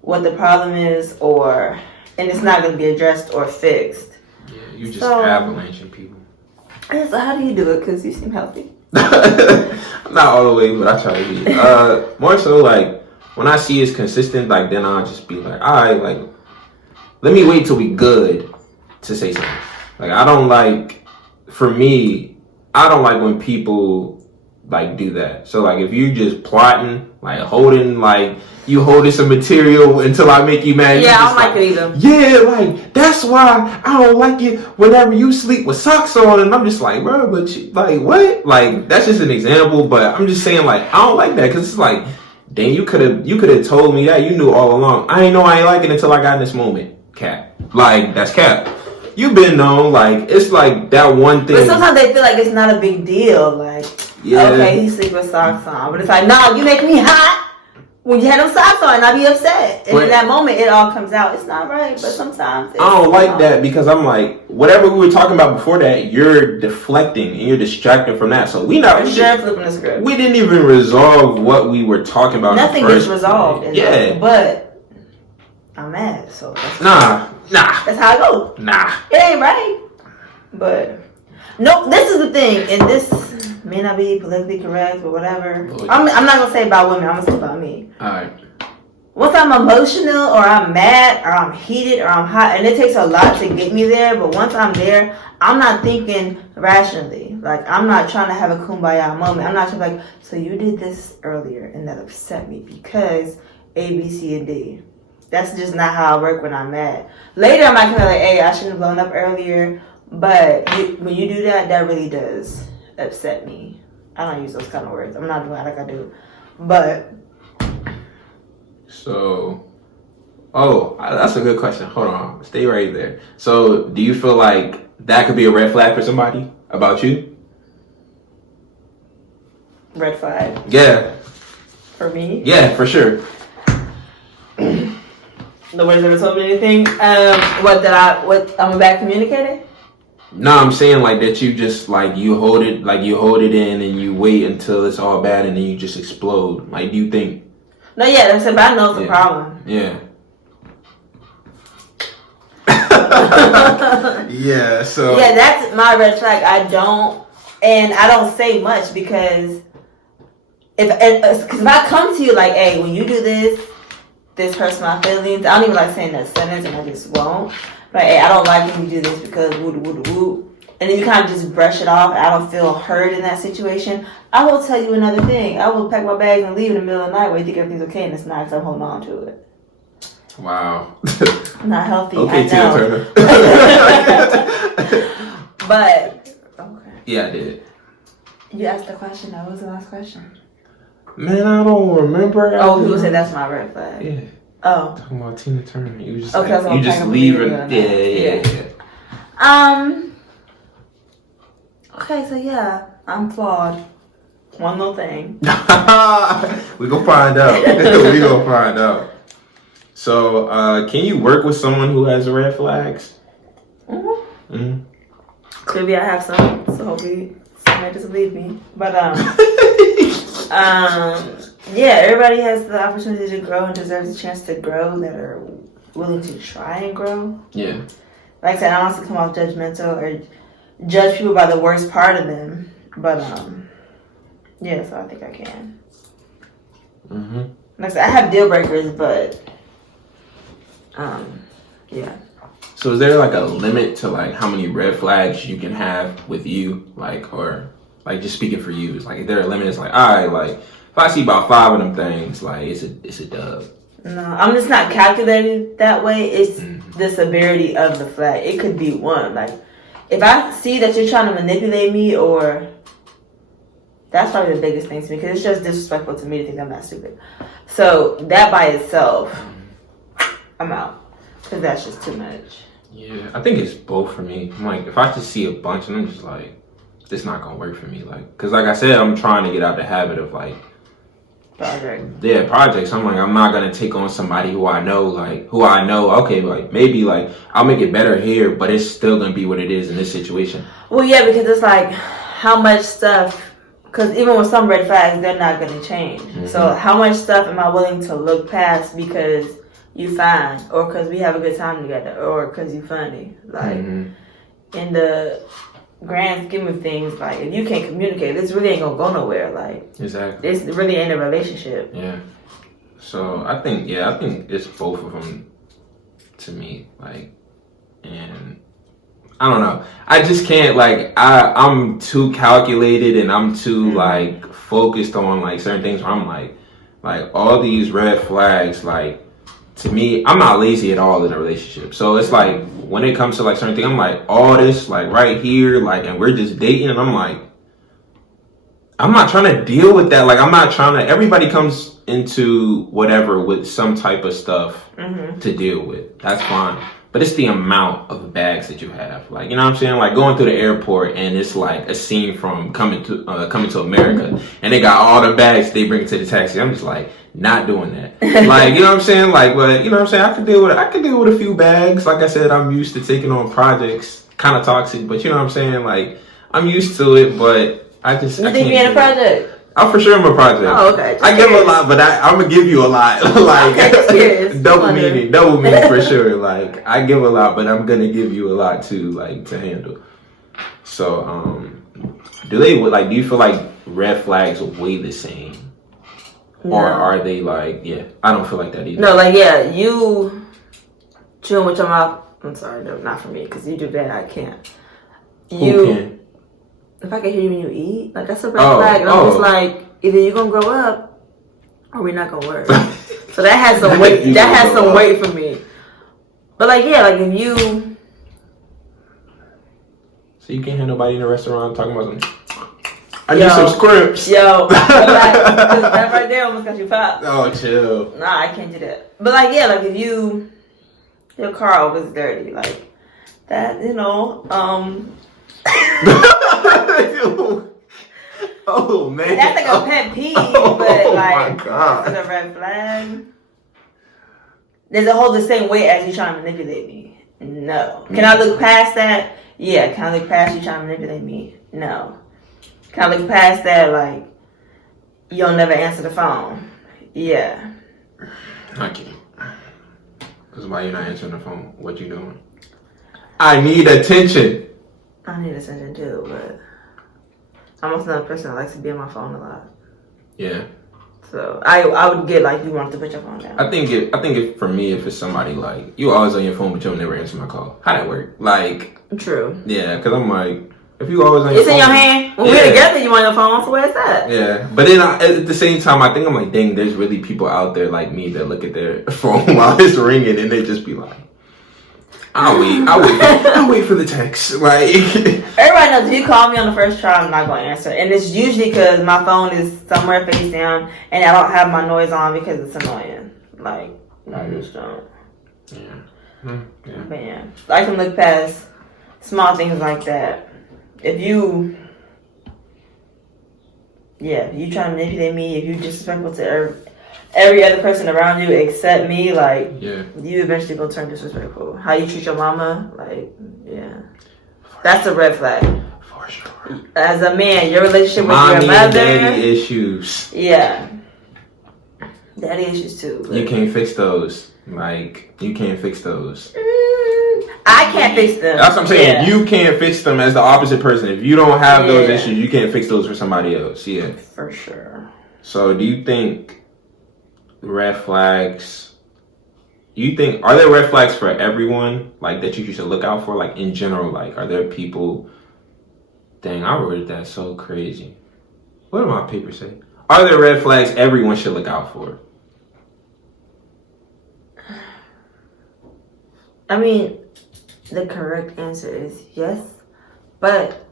what the problem is, and it's not going to be addressed or fixed. Yeah, you just avalanching people. So how do you do it? Because you seem healthy. I'm not all the way, but I try to be. More so, like, when I see it's consistent, like, then I'll just be like, all right, like, let me wait till we good to say something. Like, I don't like, for me, I don't like when people, like, do that. So, like, if you just plotting, like, you holding some material until I make you mad. Yeah, I don't like it either. Yeah, like, that's why I don't like it whenever you sleep with socks on. And I'm just like, bro, but like, what? Like, that's just an example. But I'm just saying, like, I don't like that. Because it's like, dang, you could have told me that. You knew all along. I ain't know I ain't like it until I got in this moment. Cap. Like, that's cap. You've been known. Like, it's like that one thing. But sometimes they feel like it's not a big deal. Like, okay, he sleep with socks on. But it's like, nah, you make me hot. when you had them socks on, I be upset. And But- in that moment, it all comes out. It's not right, but sometimes it's, I don't like that because I'm like, whatever we were talking about before that, you're deflecting and you're distracting from that. So we For sure, flipping the script. we didn't even resolve what we were talking about. Nothing in the gets first resolved. place. Yeah. But I'm mad, so Nah. that's how I go. Nah. It ain't right. But no, this is the thing, and this may not be politically correct or whatever. I'm not gonna say about women. I'm gonna say about me. All right. Once I'm emotional or I'm mad or I'm heated or I'm hot, and it takes a lot to get me there, but once I'm there, I'm not thinking rationally. Like, I'm not trying to have a kumbaya moment. I'm not trying to like, so you did this earlier and that upset me because A, B, C, and D. That's just not how I work when I'm mad. Later, I might be like, hey, I shouldn't have blown up earlier. But when you do that, that really does upset me. I don't use those kind of words. I'm not doing it like I do. But So, that's a good question. Hold on. Stay right there. So, do you feel like that could be a red flag for somebody about you? red flag Yeah. for me. Yeah, for sure. Nobody's ever told me anything. I'm a bad communicator? No, I'm saying like that you just like you hold it in and you wait until it's all bad and then you just explode. Like, do you think? No, yeah, that's but I know it's a problem. Yeah. Yeah. So. Yeah, that's my red flag. I don't say much because if I come to you like, hey, when you do this hurts my feelings. I don't even like saying that sentence, and I just won't. Like, hey, I don't like when you do this because woo. And then you kind of just brush it off. I don't feel hurt in that situation. I will tell you another thing. I will pack my bags and leave in the middle of the night where you think everything's okay, and it's not because I'm holding on to it. Wow. Not healthy. Okay, I Tina know. Turner. But okay. Yeah, I did. You asked the question. That was the last question. Man, I don't remember. Oh, people say that's my red flag. Yeah. Oh. Talking about Tina Turner. You just Okay, like, so you I'm just packing leaving. my Yeah. Okay, so yeah, I'm flawed. One little thing. We gonna find out. We gonna find out. So, can you work with someone who has red flags? Mm-hmm. Clearly, I have some, so hopefully somebody doesn't leave me. But yeah, everybody has the opportunity to grow and deserves a chance to grow that are willing to try and grow. Yeah. Like I said, I don't want to come off judgmental or judge people by the worst part of them. But yeah, so I think I can. Mm-hmm. Like I said, I have deal breakers, but yeah. So is there like a limit to like how many red flags you can have with you, like, or like just speaking for you? It's like, is there a limit? It's like, all right, like if I see about 5 of them things, like it's a dub. No, I'm just not calculated that way. It's the severity of the flag. It could be one. Like if I see that you're trying to manipulate me, or that's probably the biggest thing to me because it's just disrespectful to me to think I'm not stupid. So that by itself, I'm out because that's just too much. Yeah, I think it's both for me. I'm like, if I just see a bunch and I'm just like, it's not gonna work for me. Like, cause like I said, I'm trying to get out the habit of like, projects. I'm like, I'm not gonna take on somebody who I know, okay, like maybe like I'll make it better here, but it's still gonna be what it is in this situation. Well, yeah, because it's like how much stuff. Because even with some red flags, they're not gonna change. Mm-hmm. So how much stuff am I willing to look past because you fine, or because we have a good time together, or because you funny? Like in the grand scheme of things, like if you can't communicate, this really ain't gonna go nowhere. Like exactly, it's really ain't a relationship. Yeah. So I think it's both of them to me. Like, and I don't know. I just can't like I'm too calculated and I'm too like focused on like certain things where I'm like all these red flags, like to me, I'm not lazy at all in a relationship. So it's like when it comes to like certain things, I'm like all this like right here, like, and we're just dating, and I'm like, I'm not trying to deal with that. Like I'm not trying to. Everybody comes into whatever with some type of stuff to deal with. That's fine. but it's the amount of bags that you have. Like, you know what I'm saying? Like going through the airport and it's like a scene from Coming to America, and they got all the bags they bring to the taxi. I'm just like, not doing that. Like, you know what I'm saying? Like, but you know what I'm saying? I could deal with a few bags. Like I said, I'm used to taking on projects, kind of toxic, but you know what I'm saying? Like, I'm used to it, but I just. You think you're in a project? I'm for sure I'm a project. Oh, okay. I give a lot, but I'm gonna give you a lot. Like, okay, double meaning for sure. Like, I give a lot, but I'm gonna give you a lot too, like, to handle. So, do you feel like red flags weigh the same? No. Or are they like, I don't feel like that either. No, like, you chewing with your mouth. I'm sorry, no, not for me, because you do that, I can't. Who can? If I can hear you when you eat, like, that's a red flag. And I'm just like, either you're gonna grow up or we're not gonna work. So that has some weight. That has some weight for me. But like, like if you. So you can't have nobody in a restaurant talking about some. I need some scripts. Yo, that right there almost got you popped. Oh, chill. Nah, I can't do that. But like, like if your car was dirty, like that, Oh man, that's like a pet peeve, but like, my God. It's a red flag. Does it hold the same weight as you trying to manipulate me? No. Can I look past that? Yeah. Can I look past you trying to manipulate me? No. Can I look past that? Like, you'll never answer the phone? Yeah. I can't. Because why you're not answering the phone? What you doing? I need attention. I need attention too, but I'm also not a person that likes to be on my phone a lot. Yeah. So I would get like, you want to put your phone down. I think if for me, if it's somebody like you always on your phone but you'll never answer my call, how that work? Like, true. Yeah, because I'm like, if you always on your phone, it's in your hand. When we're together, you on your phone. So where's that? Yeah, but then at the same time, I think I'm like, dang, there's really people out there like me that look at their phone while it's ringing and they just be like, I'll wait for the text. Like, everybody knows if you call me on the first try, I'm not gonna answer, and it's usually because my phone is somewhere face down and I don't have my noise on because it's annoying. Like, I just don't. Yeah. But I can look past small things like that. If you try to manipulate me, if you disrespectful to every other person around you except me, like, you eventually gonna turn disrespectful. How you treat your mama, like, that's a red flag. For sure. As a man, your relationship with Mommy your mother. And daddy issues. Yeah. Daddy issues too. You can't fix those. Like, you can't fix those. I can't fix them. That's what I'm saying. You can't fix them as the opposite person. If you don't have those issues, you can't fix those for somebody else. Yeah. For sure. So do you think red flags, are there red flags for everyone, like, that you should look out for, like, in general? Like, are there people, dang, I wrote that so crazy. What did my paper say? Are there red flags everyone should look out for? I mean, the correct answer is yes, but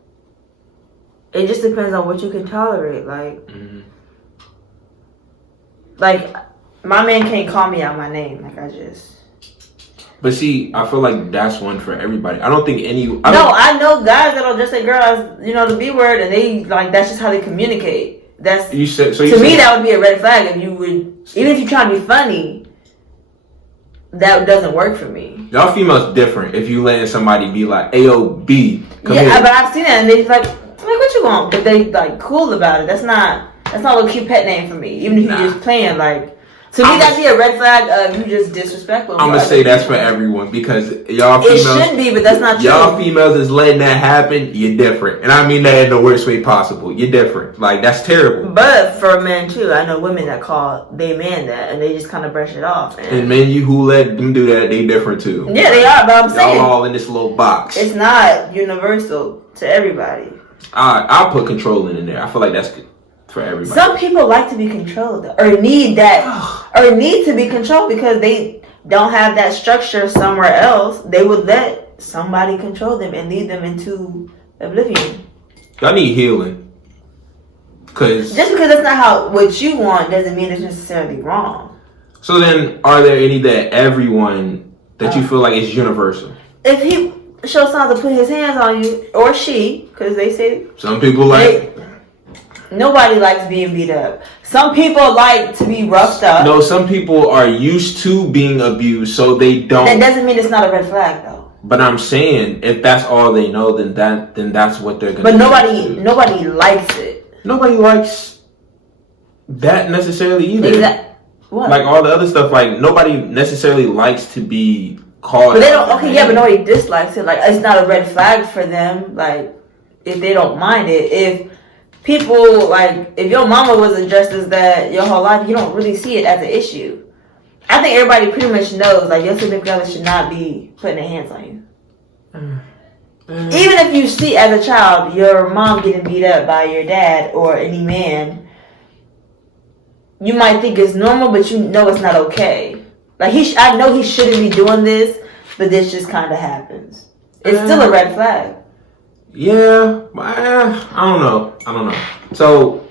it just depends on what you can tolerate. Like, my man can't call me out my name. Like, But see, I feel like that's one for everybody. I don't think I know guys that'll just say girls, the B word, and they, like, that's just how they communicate. That would be a red flag if you would, even if you try to be funny, that doesn't work for me. Y'all females different if you letting somebody be like, Ayo, B, come here. But I've seen that, and they're like, what you want? But they, like, cool about it. That's not a cute pet name for me. Even if you're just playing, like, to me, that'd be a red flag of you just disrespectful. I'm gonna say that's for everyone because y'all females. It should be, but that's not true. Y'all females is letting that happen. You're different, and I mean that in the worst way possible. You're different. Like, that's terrible. But for men too, I know women that call they man that, and they just kind of brush it off. And men, who let them do that, they different too. Yeah, they are. But I'm saying y'all all in this little box. It's not universal to everybody. I'll put controlling in there. I feel like that's good. For everybody. Some people like to be controlled or need to be controlled because they don't have that structure somewhere else. They would let somebody control them and lead them into oblivion. Y'all need healing. Just because that's not what you want doesn't mean it's necessarily wrong. So then, are there any that everyone that you feel like is universal? If he shows signs to put his hands on you, or she, because they say some people like. Nobody likes being beat up. Some people like to be roughed up. No, some people are used to being abused, so they don't. That doesn't mean it's not a red flag, though. But I'm saying, if that's all they know, then that's what they're gonna. But nobody likes it. Nobody likes that necessarily either. What? Like all the other stuff, like nobody necessarily likes to be called. But they don't. Okay, yeah, but nobody dislikes it. Like it's not a red flag for them. Like if they don't mind it, if people, like, if your mama was addressed as that your whole life, you don't really see it as an issue. I think everybody pretty much knows, like, your significant other should not be putting their hands on you. Even if you see as a child your mom getting beat up by your dad or any man, you might think it's normal, but you know it's not okay. Like, I know he shouldn't be doing this, but this just kind of happens. It's still a red flag. Yeah, I don't know. So,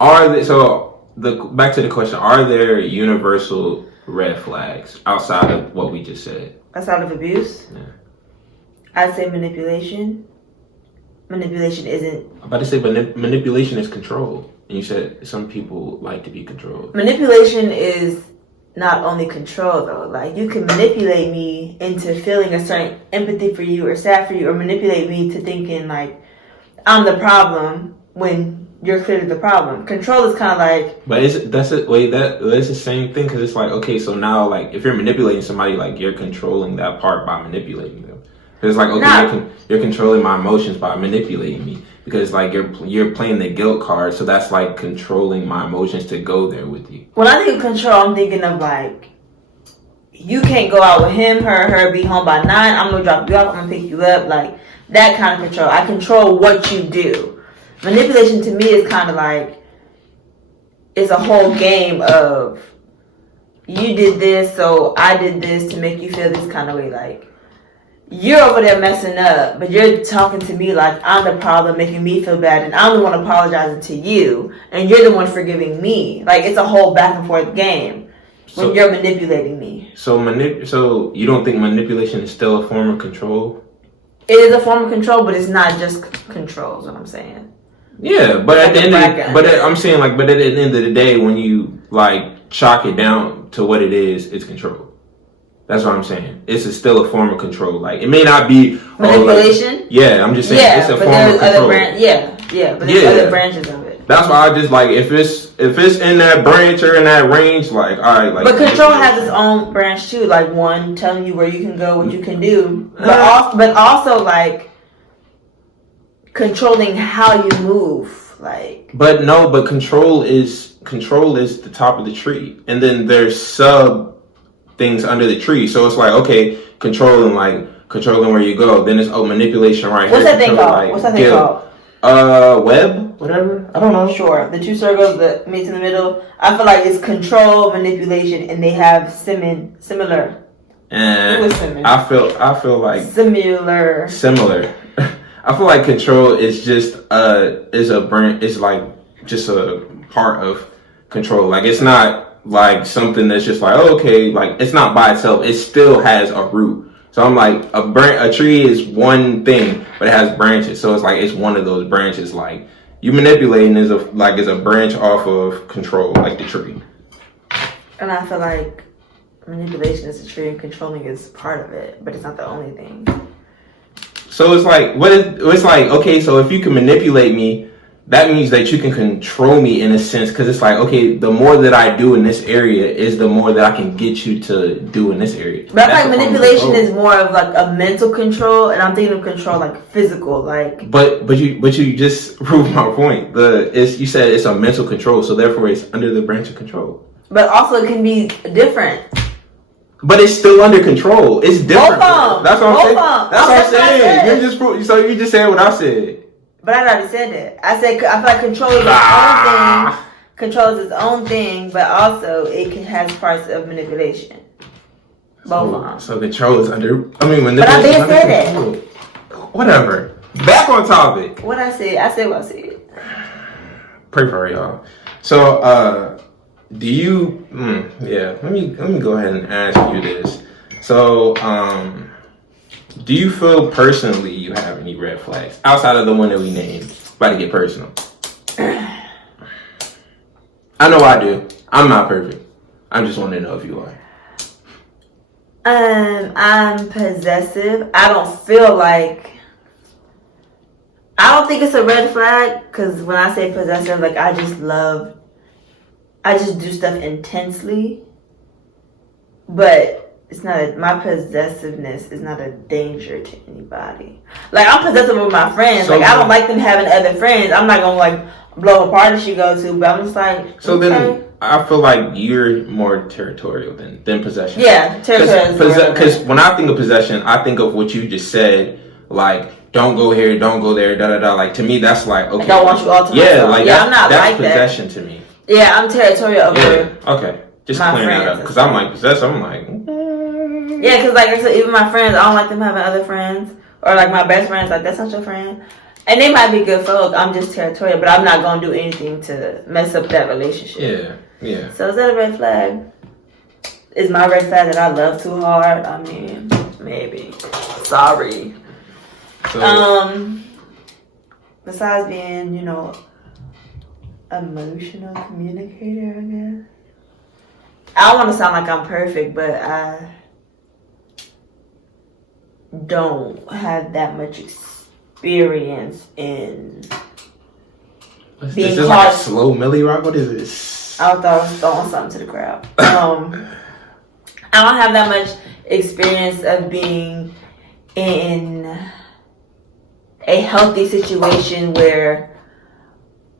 back to the question: are there universal red flags outside of what we just said? Outside of abuse? Yeah. I'd say manipulation. Manipulation isn't. I'm about to say, but manipulation is control. And you said some people like to be controlled. Manipulation is not only control, though. Like, you can manipulate me into feeling a certain empathy for you or sad for you, or manipulate me to thinking like I'm the problem when you're clearly the problem. Control is kind of like. But that's the same thing, because it's like, okay, so now, like, if you're manipulating somebody, like, you're controlling that part by manipulating them. It's like, okay, you're controlling my emotions by manipulating me, because like you're playing the guilt card, so that's like controlling my emotions to go there with you. When I think of control, I'm thinking of like, you can't go out with him, her, be home by 9. I'm gonna drop you off. I'm gonna pick you up. Like that kind of control. I control what you do. Manipulation to me is kind of like, it's a whole game of you did this, so I did this to make you feel this kind of way. Like, you're over there messing up, but you're talking to me like I'm the problem, making me feel bad, and I'm the one apologizing to you, and you're the one forgiving me. Like, it's a whole back and forth game when you're manipulating me. So you don't think manipulation is still a form of control? It is a form of control, but it's not just control, is what I'm saying. Yeah, but at the end I'm saying, like, but at the end of the day, when you like chalk it down to what it is, it's control. That's what I'm saying. It's still a form of control. Like, it may not be manipulation. Yeah, I'm just saying it's a form of control. But there's other branches of it. That's why I just like, if it's in that branch or in that range, like, all right, like. But control has its own branch too. Like, one telling you where you can go, what you can do, but also like controlling how you move. Like. But control is the top of the tree, and then there's sub things under the tree. So it's like, okay, controlling where you go. Then it's manipulation right here. What's that thing called? Web, whatever. I don't know. Sure. The two circles that meet in the middle. I feel like it's control, manipulation, and they have similar. I feel like similar. I feel like control is just is a brand. It's like just a part of control. Like, it's not like something that's just like, okay, like, it's not by itself. It still has a root. So I'm like, a tree is one thing, but it has branches. So it's like, it's one of those branches. Like, you manipulating is a branch off of control, like the tree. And I feel like manipulation is a tree and controlling is part of it, but it's not the only thing. So it's like, okay, so if you can manipulate me, that means that you can control me in a sense, because it's like, okay, the more that I do in this area is the more that I can get you to do in this area. But I think manipulation is more of like a mental control, and I'm thinking of control like physical, like. But you just proved my point. You said it's a mental control, so therefore it's under the branch of control. But also it can be different. But it's still under control. It's different. That's what I'm saying. That's what I'm saying. You just said what I said. But I already said that. I feel like control is its own thing. Control is its own thing, but also it has parts of manipulation. Both of them. So control is under. Manipulation. But I didn't say that. Whatever. Back on topic. What I said. I said what I said. Pray for y'all. So, do you? Let me go ahead and ask you this. So, do you feel personally you have any red flags outside of the one that we named? About to get personal. I know I do. I'm not perfect. I just want to know if you are. I'm possessive. I don't think it's a red flag, because when I say possessive, like I just do stuff intensely, but it's not my possessiveness is not a danger to anybody. Like, I'm possessive with my friends. So, like, I don't like them having other friends. I'm not gonna like blow a party she go to, but I'm just like. So okay. Then I feel like you're more territorial than possession. Yeah, territorial. Because when I think of possession, I think of what you just said, like, don't go here, don't go there, da da da. Like, to me, that's like, okay. I don't want you all to myself. Like, yeah, I'm not that's like possession that. to me. Yeah, I'm territorial over. Yeah. Okay, just clearing that up, because I'm like possessive. I'm like. Yeah, because like I said, even my friends, I don't like them having other friends, or like my best friends. Like, that's not your friend, and they might be good folk. I'm just territorial, but I'm not gonna do anything to mess up that relationship. Yeah. So is that a red flag? Is my red flag that I love too hard? I mean, maybe. Sorry. So, besides being, emotional communicator, I guess. I don't want to sound like I'm perfect, but I don't have that much experience in being caught. Like a slow Millie Rock? What is this? I thought I was throwing something to the crowd. I don't have that much experience of being in a healthy situation where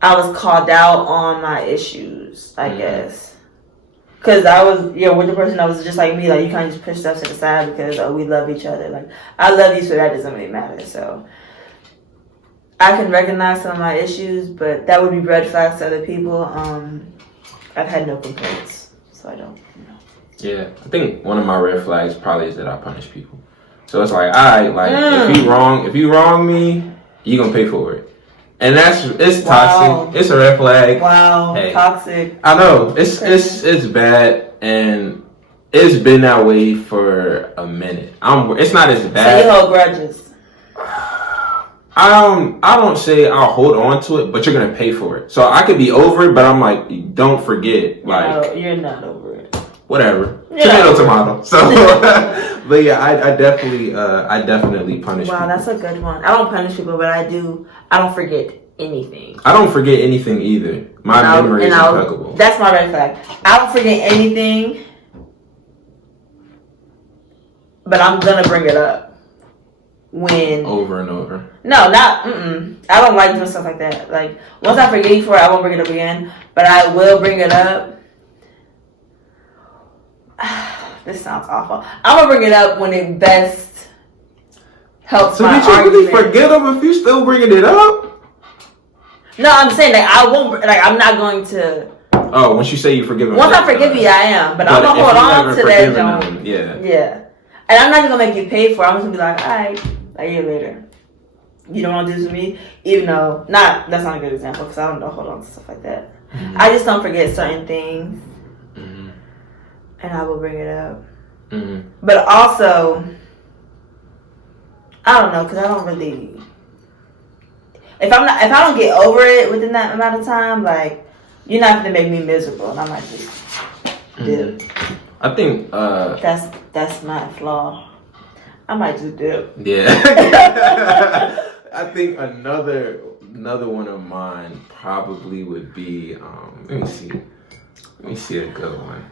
I was called out on my issues, I guess. Because I was, with the person that was just like me, like, you can't just push stuff to the side because, we love each other. Like, I love you, so that doesn't really matter. So, I can recognize some of my issues, but that would be red flags to other people. I've had no complaints, so I don't, Yeah, I think one of my red flags probably is that I punish people. So it's like, alright, like, if you wrong me, you gonna pay for it. And it's toxic. It's a red flag. Wow, hey, toxic. I know it's bad, and it's been that way for a minute. It's not as bad. So you hold grudges. I don't say I'll hold on to it, but you're gonna pay for it. So I could be over it, but I'm like, don't forget. Like, no, you're not over it. Whatever. Tomato. So, but yeah, I definitely punish people. Wow, that's a good one. I don't punish people, but I don't forget anything. I don't forget anything either. My memory is impeccable. That's my red flag. I don't forget anything, but I'm gonna bring it up when over and over. No, not. I don't like doing stuff like that. Like, once I forget you for it, I won't bring it up again. But I will bring it up. This sounds awful. I'm gonna bring it up when it best helps my argument. So did you really forget them if you still bringing it up? No, I'm saying that I won't. Like, I'm not going to. Oh, once you say you forgive them. Once I forgive you, I am. But I'm gonna hold on to that. Yeah. And I'm not even gonna make you pay for it. I'm just gonna be like, all right, a year later. You don't want to do this with me, even though that's not a good example because I don't hold on to stuff like that. Mm-hmm. I just don't forget certain things. And I will bring it up. Mm-hmm. But also, I don't know, because I don't really. If I don't get over it within that amount of time, like, you're not gonna make me miserable, and I might just dip. I think that's my flaw. I might just dip. Yeah. I think another one of mine probably would be. Let me see a good one.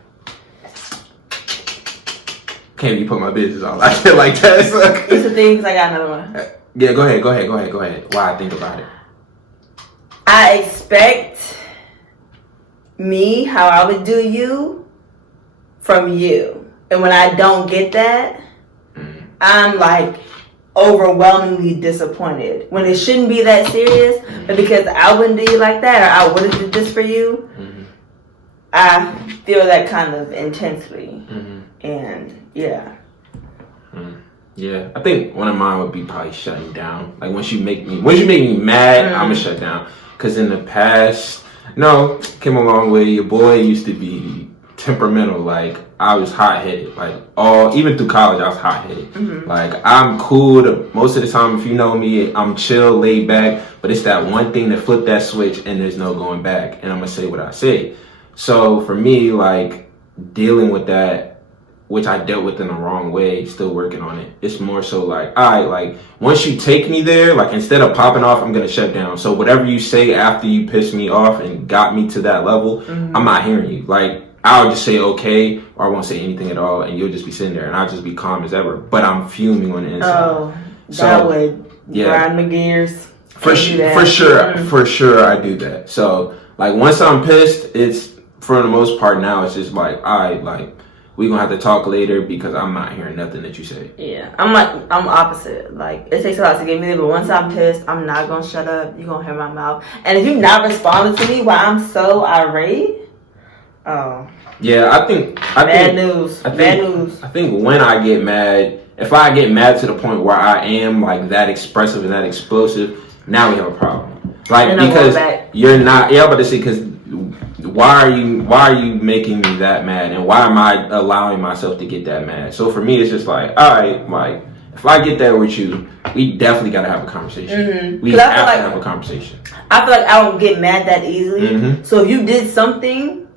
Can't you put my business all out there like that? So. It's the things. I got another one. Yeah, go ahead. Why I think about it. I expect me, how I would do you, from you. And when I don't get that, I'm like overwhelmingly disappointed. When it shouldn't be that serious, but because I wouldn't do you like that, or I would have did this for you, I feel that kind of intensely. And yeah. Yeah, I think one of mine would be probably shutting down. Like, once you make me mad, I'm gonna shut down. Cause in the past, came a long way. Your boy used to be temperamental. Like, I was hot-headed. Like, even through college, I was hot-headed. Mm-hmm. Like, I'm cool most of the time. If you know me, I'm chill, laid back. But it's that one thing that flip that switch and there's no going back. And I'm going to say what I say. So for me, like, dealing with that, which I dealt with in the wrong way, still working on it. It's more so like, all right, like, once you take me there, like, instead of popping off, I'm going to shut down. So whatever you say after you piss me off and got me to that level, I'm not hearing you. Like, I'll just say okay, or I won't say anything at all, and you'll just be sitting there, and I'll just be calm as ever. But I'm fuming on the inside. Oh, that would grind my gears. For sure, I do that. So, like, once I'm pissed, it's, for the most part now, it's just like, all right, like, we're going to have to talk later because I'm not hearing nothing that you say. Yeah, I'm opposite. Like, it takes a lot to get me there, but once I'm pissed, I'm not going to shut up. You're going to hear my mouth. And if you're not responding to me while I'm so irate, yeah, I think bad news. I think when I get mad, if I get mad to the point where I am like that expressive and that explosive, now we have a problem. Like, because you're not. Yeah, I'm about to say, because why are you making me that mad, and why am I allowing myself to get that mad? So for me, it's just like, all right, like, if I get there with you, we definitely got to have a conversation. Mm-hmm. We have to have a conversation. I feel like I don't get mad that easily. Mm-hmm. So if you did something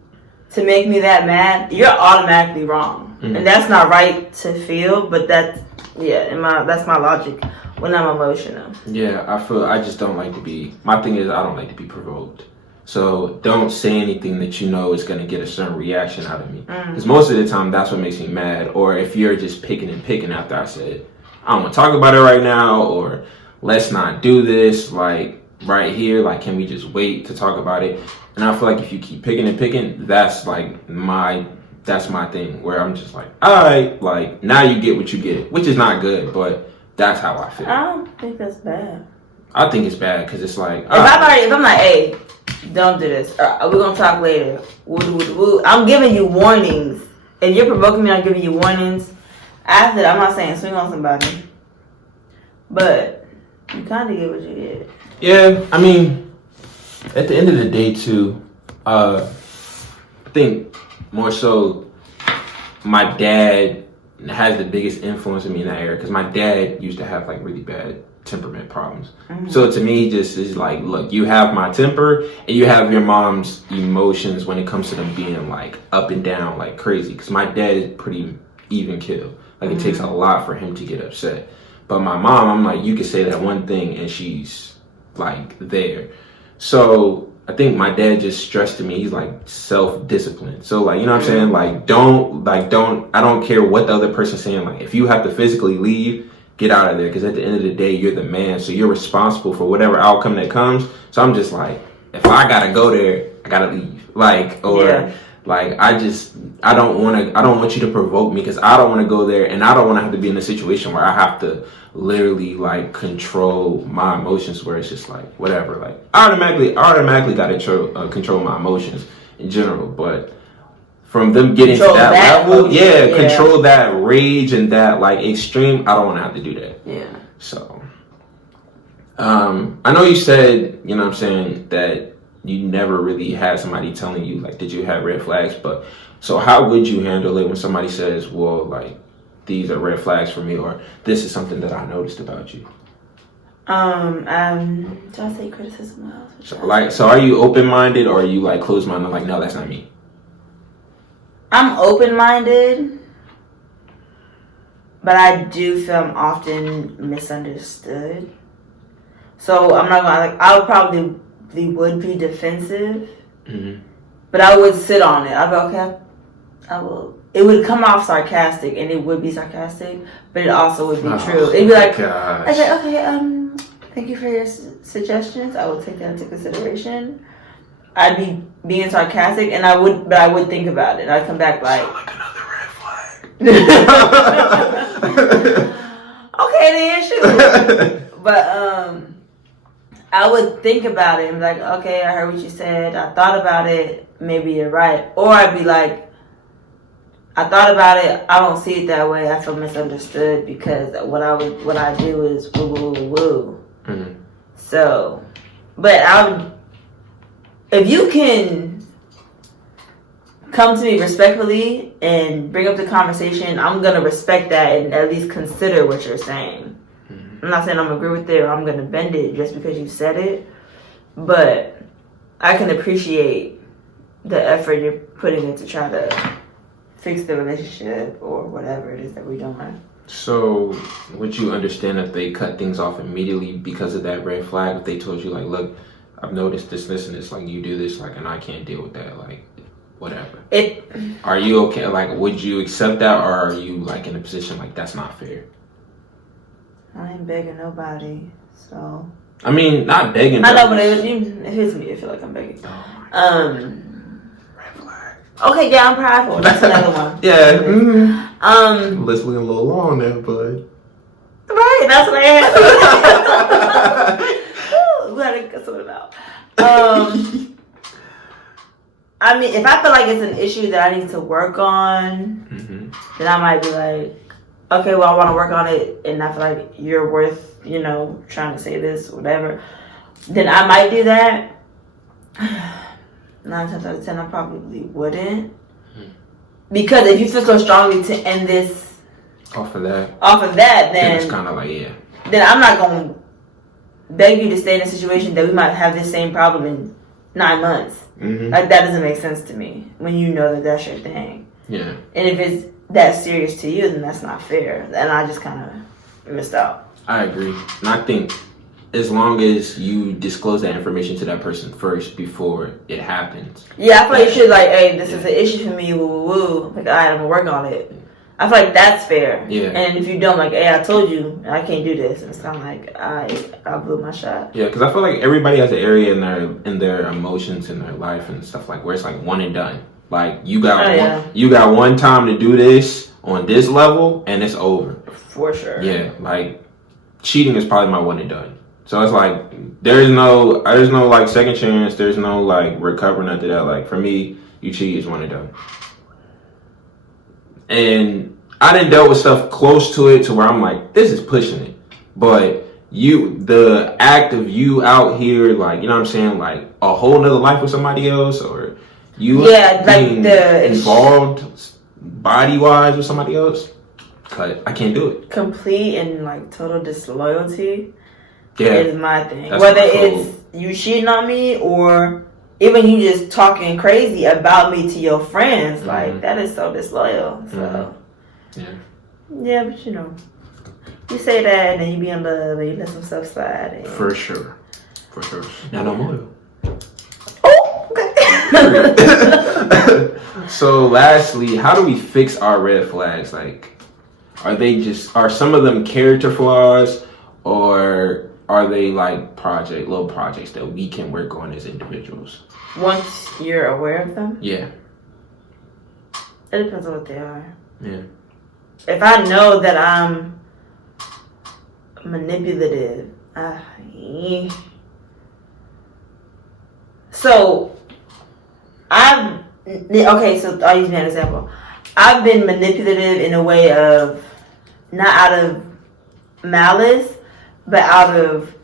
to make me that mad, you're automatically wrong. Mm-hmm. And that's not right to feel, but that's my logic when I'm emotional. Yeah, I just don't like to be, my thing is I don't like to be provoked. So don't say anything that you know is going to get a certain reaction out of me. Because most of the time that's what makes me mad. Or if you're just picking after I said, I don't want to talk about it right now, or let's not do this, like, right here, like, can we just wait to talk about it? And I feel like if you keep picking, that's my thing, where I'm just like, all right, like, now you get what you get, which is not good, but that's how I feel. I don't think that's bad. I think it's bad because it's like, if I'm like, hey, don't do this, we're gonna talk later, I'm giving you warnings. If you're provoking me, I'm giving you warnings. After that, I'm not saying swing on somebody, but you kind of get what you get. Yeah, I mean, at the end of the day, too, I think more so my dad has the biggest influence on me in that area, because my dad used to have like really bad temperament problems. Mm-hmm. So to me, just is like, look, you have my temper and you have your mom's emotions when it comes to them being like up and down like crazy, because my dad is pretty even keel. Like, it takes a lot for him to get upset. But my mom, I'm like, you could say that one thing and she's like there. So I think my dad just stressed to me, he's like self-discipline. So, like, you know what I'm saying? Like, I don't care what the other person's saying. Like, if you have to physically leave, get out of there. Because at the end of the day, you're the man. So you're responsible for whatever outcome that comes. So I'm just like, if I gotta go there, I gotta leave. Like, or like, I don't want you to provoke me, because I don't want to go there, and I don't want to have to be in a situation where I have to literally like control my emotions, where it's just like whatever. Like, I automatically got to control my emotions in general, but from them getting to that level, control that rage and that like extreme, I don't want to have to do that. Yeah. So, I know you said, you know what I'm saying, that you never really had somebody telling you like, did you have red flags? But so how would you handle it when somebody says, well, like, these are red flags for me, or this is something that I noticed about you? Do I say criticism? So are you open-minded, or are you like closed-minded, like, no, that's not me? I'm open-minded, but I do feel I'm often misunderstood. So I'm not gonna, like, I would probably would be defensive, but I would sit on it. I'd be okay. I will. It would come off sarcastic, and it would be sarcastic, but it also would be true. It'd be like, I'd say, okay, thank you for your suggestions. I will take that into consideration. I'd be being sarcastic, and I would think about it. I'd come back like another red flag. Okay, then shoot. But I would think about it and be like, okay, I heard what you said. I thought about it. Maybe you're right. Or I'd be like, I thought about it. I don't see it that way. I feel misunderstood, because what I do is woo woo woo woo. Mm-hmm. So, but if you can come to me respectfully and bring up the conversation, I'm gonna respect that and at least consider what you're saying. I'm not saying I'm gonna agree with it or I'm gonna bend it just because you said it, but I can appreciate the effort you're putting in to try to fix the relationship or whatever it is that we're doing. So, would you understand if they cut things off immediately because of that red flag? If they told you, like, look, I've noticed this, and this, like, you do this, like, and I can't deal with that, like, whatever. Are you okay? Like, would you accept that, or are you, like, in a position, like, that's not fair? I ain't begging nobody, so. I mean, not begging. I know, but it hits me. I feel like I'm begging. Red flag. Okay, yeah, I'm prideful. That's another one. Yeah. Let's look a little long there, bud. Right, that's what I had. We gotta sort it out. I mean, if I feel like it's an issue that I need to work on, then I might be like, okay, well, I want to work on it, and I feel like you're worth, trying to say this, whatever. Then I might do that. 9 times out of 10, I probably wouldn't. Because if you feel so strongly to end this off of that, then it's kind of like, yeah. Then I'm not going to beg you to stay in a situation that we might have this same problem in 9 months. Like, that doesn't make sense to me when you know that that's your thing. Yeah. And if it's that serious to you, then that's not fair. And I just kind of missed out. I agree. And I think as long as you disclose that information to that person first before it happens. Yeah, I feel like you should, like, hey, this is an issue for me, woo, woo, woo. Like, all right, I'm going to work on it. I feel like that's fair. Yeah. And if you don't, like, hey, I told you I can't do this. And it's kind of like, I blew my shot. Yeah, because I feel like everybody has an area in their emotions in their life and stuff like where it's like one and done. Like you got one time to do this on this level and it's over. For sure. Yeah, like cheating is probably my one and done. So it's like there's no like second chance. There's no like recovering after that. Like for me, you cheat is one and done. And I done dealt with stuff close to it to where I'm like, this is pushing it. But the act of you out here, like, you know what I'm saying, like a whole nother life with somebody else, or you being involved body wise with somebody else, I can't do it. Complete and like total disloyalty is my thing. Whether it's you cheating on me or even you just talking crazy about me to your friends, like that is so disloyal. So yeah, but you say that and then you be in love and you let some stuff slide. And... For sure. Now no more. Oh, okay. So lastly, how do we fix our red flags? Like, are some of them character flaws, or are they like little projects that we can work on as individuals? Once you're aware of them? Yeah. It depends on what they are. Yeah. If I know that I'm manipulative, so I'll use me as an example. I've been manipulative in a way of not out of malice, but out of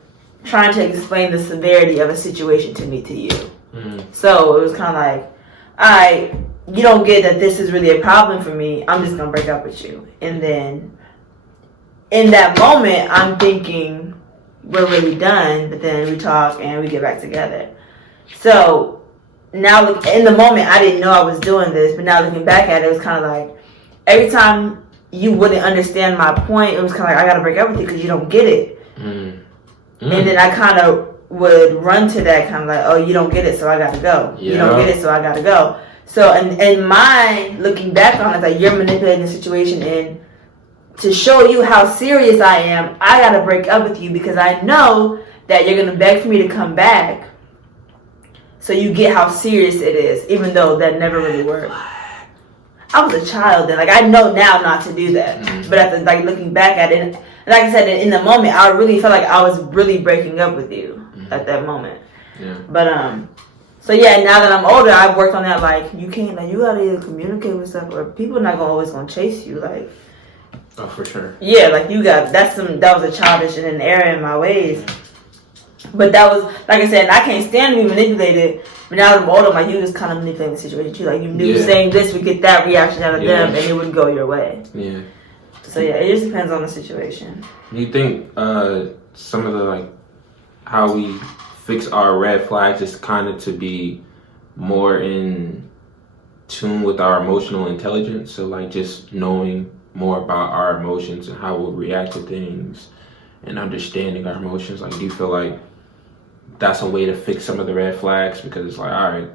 trying to explain the severity of a situation to you. So it was kind of like, all right, you don't get that this is really a problem for me. I'm just going to break up with you. And then in that moment, I'm thinking we're really done, but then we talk and we get back together. So now in the moment, I didn't know I was doing this, but now looking back at it, it was kind of like every time you wouldn't understand my point, it was kind of like, I got to break up with you because you don't get it. And then I kind of would run to that kind of like, oh, you don't get it, so I got to go. Yeah. You don't get it, so I got to go. So in my looking back on it, like you're manipulating the situation, and to show you how serious I am, I got to break up with you because I know that you're going to beg for me to come back. So you get how serious it is, even though that never really worked. I was a child then. Like, I know now not to do that. But looking back at it, and like I said, in the moment, I really felt like I was really breaking up with you at that moment. Yeah. But, so yeah, now that I'm older, I've worked on that. Like, you can't, like, you gotta either communicate with stuff, or people are not always gonna chase you. Like, oh, for sure. Yeah, like that was a childish and an error in my ways. But that was, like I said, I can't stand to be manipulated. But now that I'm older, I'm like, you just kind of manipulating the situation too. Like, you knew saying this would get that reaction out of them, and it wouldn't go your way. Yeah. So yeah, it just depends on the situation. Do you think some of the like how we fix our red flags is kind of to be more in tune with our emotional intelligence? So like just knowing more about our emotions and how we'll react to things and understanding our emotions. Like, do you feel like that's a way to fix some of the red flags? Because it's like, all right,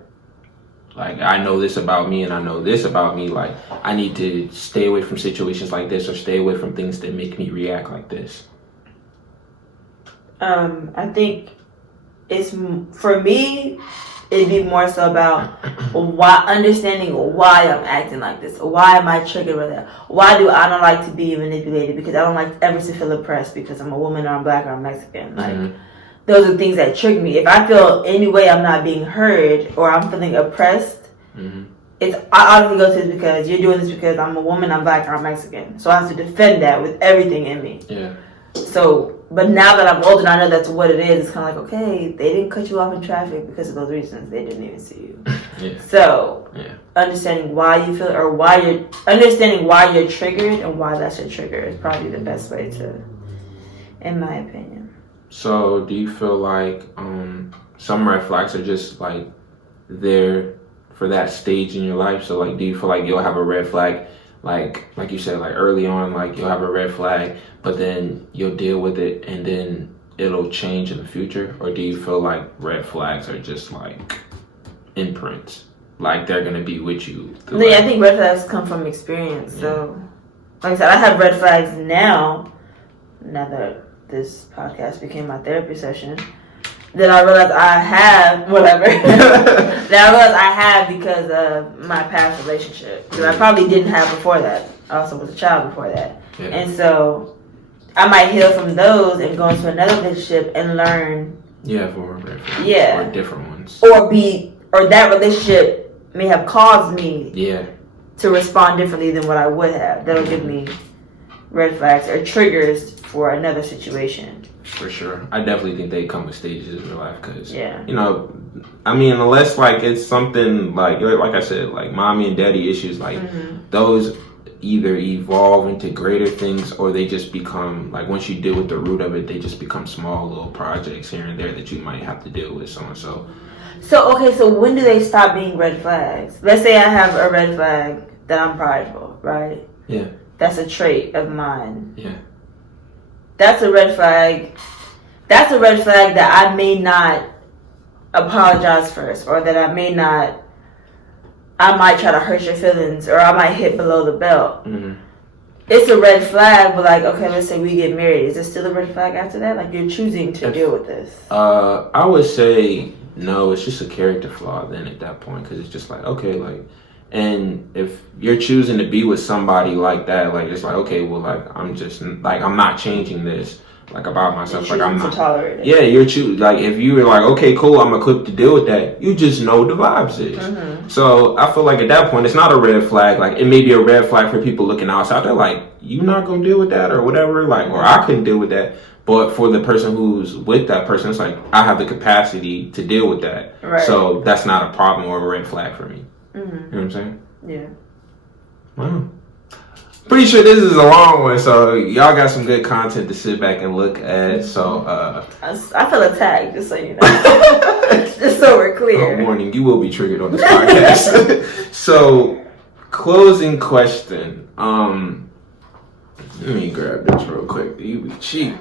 like I know this about me and I know this about me. Like, I need to stay away from situations like this or stay away from things that make me react like this. I think it's, for me, it'd be more so about understanding why I'm acting like this. Why am I triggered with that? Why do I don't like to be manipulated? Because I don't like ever to feel oppressed because I'm a woman or I'm black or I'm Mexican. Like, those are things that trigger me. If I feel any way I'm not being heard or I'm feeling oppressed, I obviously go to this because you're doing this because I'm a woman, I'm black, or I'm Mexican. So I have to defend that with everything in me. Yeah. So, but now that I'm older and I know that's what it is, it's kind of like, okay, they didn't cut you off in traffic because of those reasons. They didn't even see you. So, understanding why you feel, or understanding why you're triggered and why that's your trigger is probably the best way to, in my opinion. So, do you feel like some red flags are just like there for that stage in your life? So, like, do you feel like you'll have a red flag, like you said, like early on, like you'll have a red flag, but then you'll deal with it and then it'll change in the future? Or do you feel like red flags are just like imprints, like they're gonna be with you? Yeah, I think red flags come from experience. So, like I said, I have red flags now that this podcast became my therapy session, that I realized I have, that I realized I have because of my past relationship. Because I probably didn't have before that. I also was a child before that. Yeah. And so I might heal from those and go into another relationship and learn. For red flags. Or different ones. Or that relationship may have caused me to respond differently than what I would have. That'll give me red flags or triggers for another situation. For sure. I definitely think they come with stages in your life because, you know, I mean, unless like it's something like I said, like mommy and daddy issues, like those either evolve into greater things or they just become, like once you deal with the root of it, they just become small little projects here and there that you might have to deal with so and so. So when do they stop being red flags? Let's say I have a red flag that I'm prideful, right? Yeah. That's a trait of mine. Yeah. That's a red flag. That's a red flag that I may not apologize first, or that I might try to hurt your feelings, or I might hit below the belt. It's a red flag, but like, okay, let's say we get married. Is it still a red flag after that? Like, you're choosing to deal with this? I would say no, it's just a character flaw then at that point, because it's just like, okay, like, and if you're choosing to be with somebody like that, like, it's like, okay, well, like, I'm just, like, I'm not changing this, like, about myself. You're like, I'm not. to tolerate it. Yeah, you're choosing, like, if you were like, okay, cool, I'm equipped to deal with that, you just know the vibes is. So I feel like at that point, it's not a red flag. Like, it may be a red flag for people looking outside. They're like, you not gonna deal with that or whatever, like, or I couldn't deal with that. But for the person who's with that person, it's like, I have the capacity to deal with that. Right. So that's not a problem or a red flag for me. You know what I'm saying? Yeah. Wow. Pretty sure this is a long one, so y'all got some good content to sit back and look at. So I feel attacked, just so you know. Just so we're clear. Warning, you will be triggered on this podcast. So, closing question. Let me grab this real quick. You be cheap.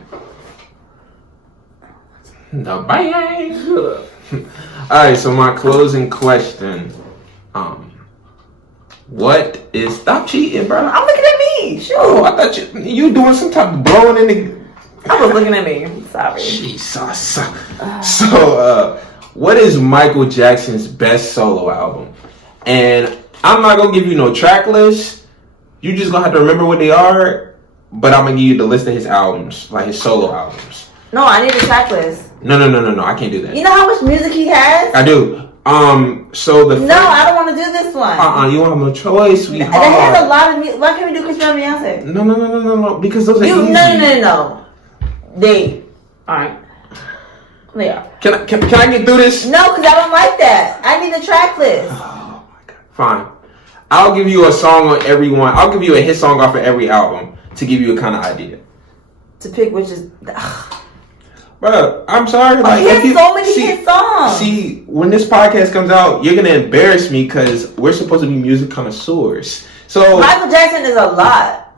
The bang. Alright, so my closing question. What is, stop cheating, bro. I'm looking at me. Sure. Oh, I thought you doing some type of blowing in the. I was looking at me. Sorry. Jesus. So, what is Michael Jackson's best solo album? And I'm not gonna give you no track list. You just gonna have to remember what they are. But I'm gonna give you the list of his albums, like his solo albums. No, I need a track list. No. I can't do that. You know how much music he has? I do. So the No, I don't want to do this one. You won't have no choice, sweetheart. That has a lot of music. Why can't we do Chris Brown and Beyonce? No. Because those are easy. No. They. Alright. Yeah. Can I get through this? No, because I don't like that. I need a track list. Oh my god. Fine. I'll give you a song on every one. I'll give you a hit song off of every album to give you a kind of idea. To pick which is. Bro, I'm sorry. Like, he has so many hit songs. See, when this podcast comes out, you're gonna embarrass me because we're supposed to be music connoisseurs. So Michael Jackson is a lot,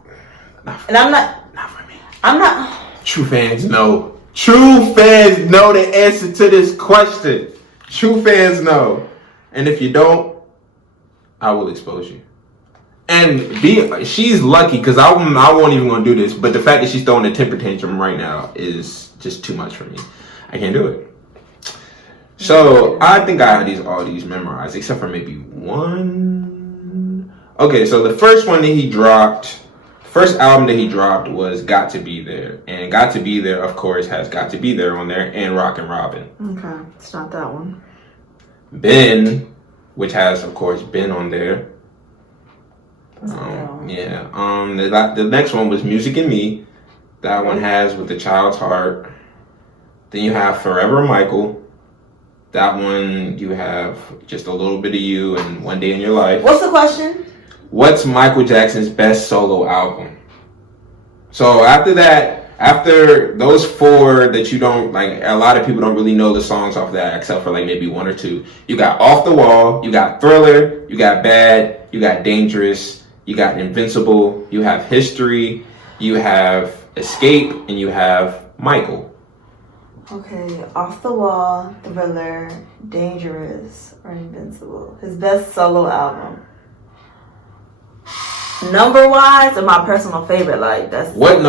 and I'm not. Not for me. I'm not. True fans know. True fans know the answer to this question. True fans know, and if you don't, I will expose you. And she's lucky because I won't even gonna do this. But the fact that she's throwing a temper tantrum right now is just too much for me. I can't do it. So I think I had all these memorized, except for maybe one. Okay, so the first one that he dropped, first album that he dropped was "Got to Be There," and "Got to Be There," of course, has "Got to Be There" on there, and "Rockin' Robin." Okay, it's not that one. Ben, which has, of course, Ben on there. Yeah. The next one was "Music and Me." That one has "With a Child's Heart." Then you have "Forever Michael." That one you have "Just a Little Bit of You" and "One Day in Your Life." What's the question? What's Michael Jackson's best solo album? So after that, after those four that you don't like, a lot of people don't really know the songs off that except for like maybe one or two. You got "Off the Wall," you got "Thriller," you got "Bad," you got "Dangerous," you got "Invincible," you have "History," you have "Escape," and you have "Michael." Okay, "Off the Wall," "Thriller," "Dangerous," or "Invincible." His best solo album. Number wise, or my personal favorite, like that's what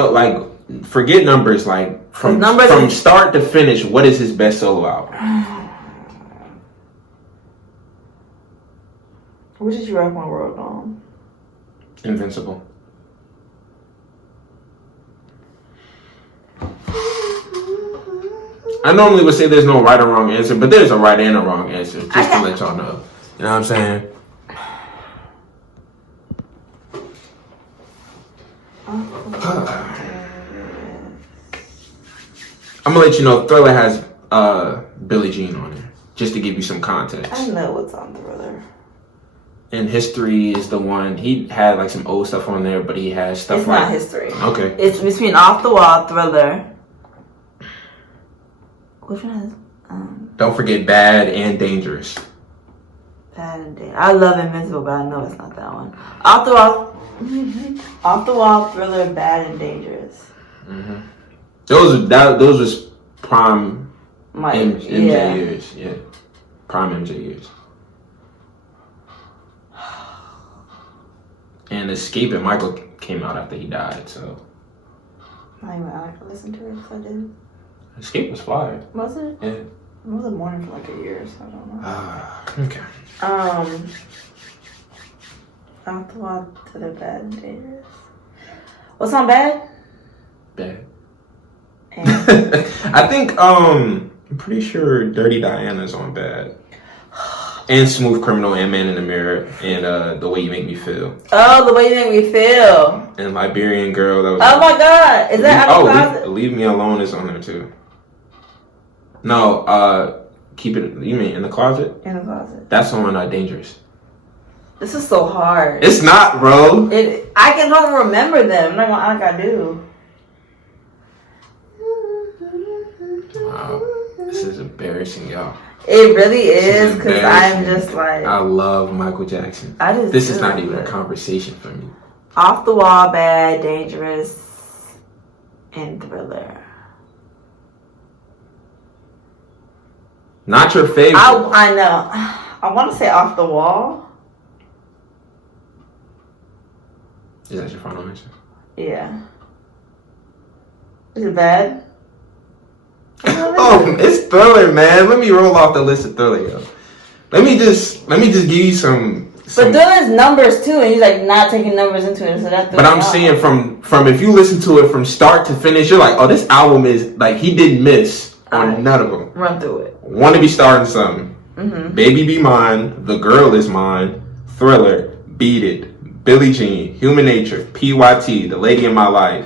forget numbers, like from start to finish. What is his best solo album? What did you rock my world on? Invincible. I normally would say there's no right or wrong answer, but there's a right and a wrong answer, just to let y'all know. You know what I'm saying? I'm gonna let you know Thriller has Billie Jean on it, just to give you some context. I know what's on Thriller. And "History" is the one, he had like some old stuff on there, but he has stuff it's like... not "History." Okay. It's between "Off the Wall," "Thriller." Which one has... Don't forget "Bad" and "Dangerous." Bad and Dangerous. I love "Invincible," but I know it's not that one. "Off the Wall." "Off the Wall," "Thriller," "Bad," and "Dangerous." Mm-hmm. Those was prime MJ years. Yeah. Prime MJ years. And "Escape" and "Michael" came out after he died, so... Not even I could listen to it because I didn't. "Escape" was fire. Was it? Yeah. I wasn't mourning for like a year, so I don't know. Okay. "Off the Wall," to the "Bad and Dangerous." What's on "Bad"? Bad. And I think I'm pretty sure "Dirty Diana's" on "Bad." And "Smooth Criminal" and "Man in the Mirror" and "The Way You Make Me Feel." Oh, "The Way You Make Me Feel." And "Liberian Girl." That was oh my God! Is that out of the closet? Leave Me Alone is on there too. No, Keep It. You mean "In the Closet"? In the Closet. That's on "Dangerous." This is so hard. It's not, bro. I can don't remember them. I'm not gonna act like I do. Wow, this is embarrassing, y'all. It really is because I'm just like... I love Michael Jackson. This is not even a conversation for me. "Off the Wall," "Bad," "Dangerous," and "Thriller." Not your favorite. I know. I want to say "Off the Wall." Is that your final answer? Yeah. Is it bad? Oh, it's Thriller, man. Let me roll off the list of Thriller, yo. Let me just give you some. But Thriller's numbers too, and he's like not taking numbers into it, so that's. But I'm saying from if you listen to it from start to finish, you're like, oh, this album is like he didn't miss on none of them. Run through it. Want to Be Starting Something. Mm-hmm. "Baby Be Mine," "The Girl Is Mine," "Thriller," "Beat It," "Billie Jean," "Human Nature," "PYT," "The Lady in My Life."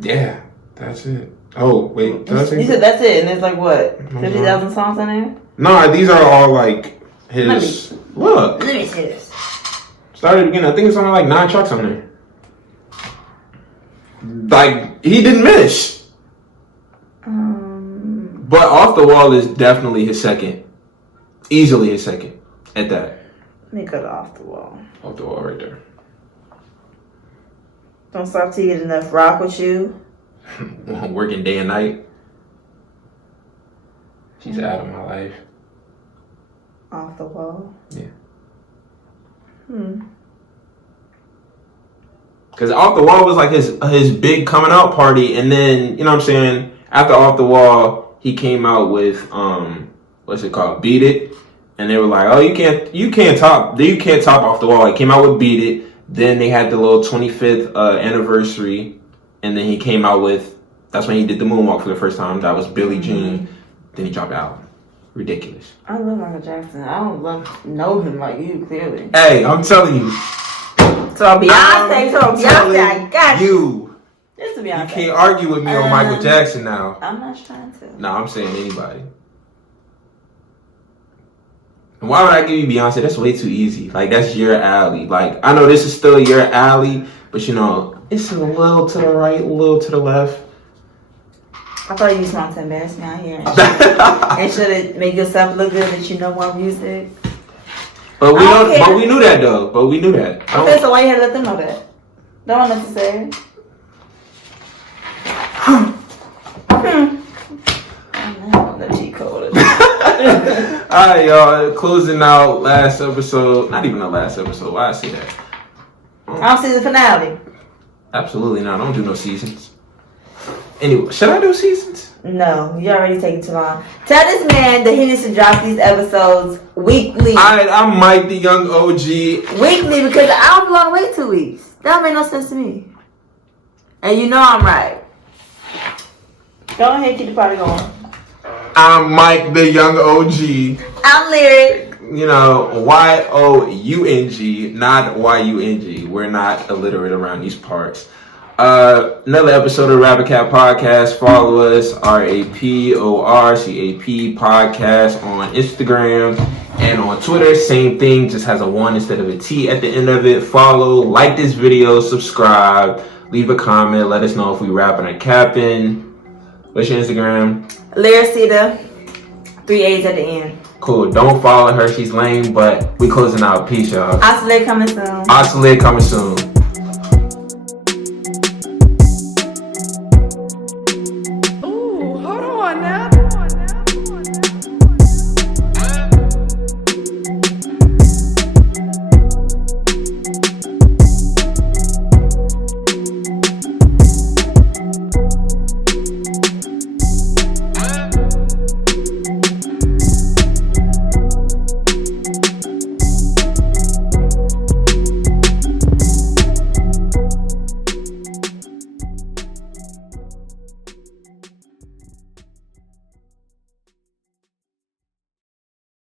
Yeah, that's it. Oh, wait. Did I say You said that's it, and it's like what? 50,000 songs on there? No, these are all like his. Look. Let me see this. Started again. I think it's only like 9 tracks on there. Like, he didn't miss. But Off the Wall is definitely his second. Easily his second at that. Let me go to Off the Wall. Off the Wall right there. Don't Stop Till You Get Enough. Rock With You. Working day and night. She's out of my life. Off the Wall. Yeah. Because Off the Wall was like his big coming out party, and then, you know what I'm saying, after Off the Wall, he came out with what's it called? Beat It. And they were like, oh, you can't top Off the Wall. He came out with Beat It. Then they had the little 25th anniversary, and then he came out with, that's when he did the moonwalk for the first time. That was Billie Jean. Then he dropped out. Ridiculous. I love Michael Jackson. I don't know him like you, clearly. Hey, I'm telling you. So Beyonce, I got you. This is Beyonce. You can't argue with me on Michael Jackson now. I'm not trying to. No, I'm saying anybody. And why would I give you Beyonce? That's way too easy. Like, that's your alley. Like, I know this is still your alley, but you know, it's a little to the right, a little to the left. I thought you just wanted to embarrass me out here and should it make yourself look good that you know more music. But we don't. But we knew that though. But we knew that. Okay, so why you had to let them know that? Don't necessarily. The G code. Alright, y'all. Closing out last episode. Not even the last episode. Why I say that? I don't see the finale. Absolutely not. I don't do no seasons. Anyway, should I do seasons? No, you already taking too long. Tell this man that he needs to drop these episodes weekly. I'm Mike, the young OG. Weekly, because I don't belong to wait 2 weeks. That don't make no sense to me. And you know I'm right. Go ahead, keep the party going. I'm Mike, the young OG. I'm Lyric. You know, YOUNG, not YUNG. We're not illiterate around these parts. Another episode of Rabbit Cat Podcast. Follow us, RAPORCAP Podcast on Instagram and on Twitter. Same thing, just has a 1 instead of a T at the end of it. Follow, like this video, subscribe, leave a comment, let us know if we rapping or capping. What's your Instagram? Lyricita, 3 A's at the end. Cool. Don't follow her. She's lame, but we closing out. Peace, y'all. Asylyr coming soon. Asylyr coming soon.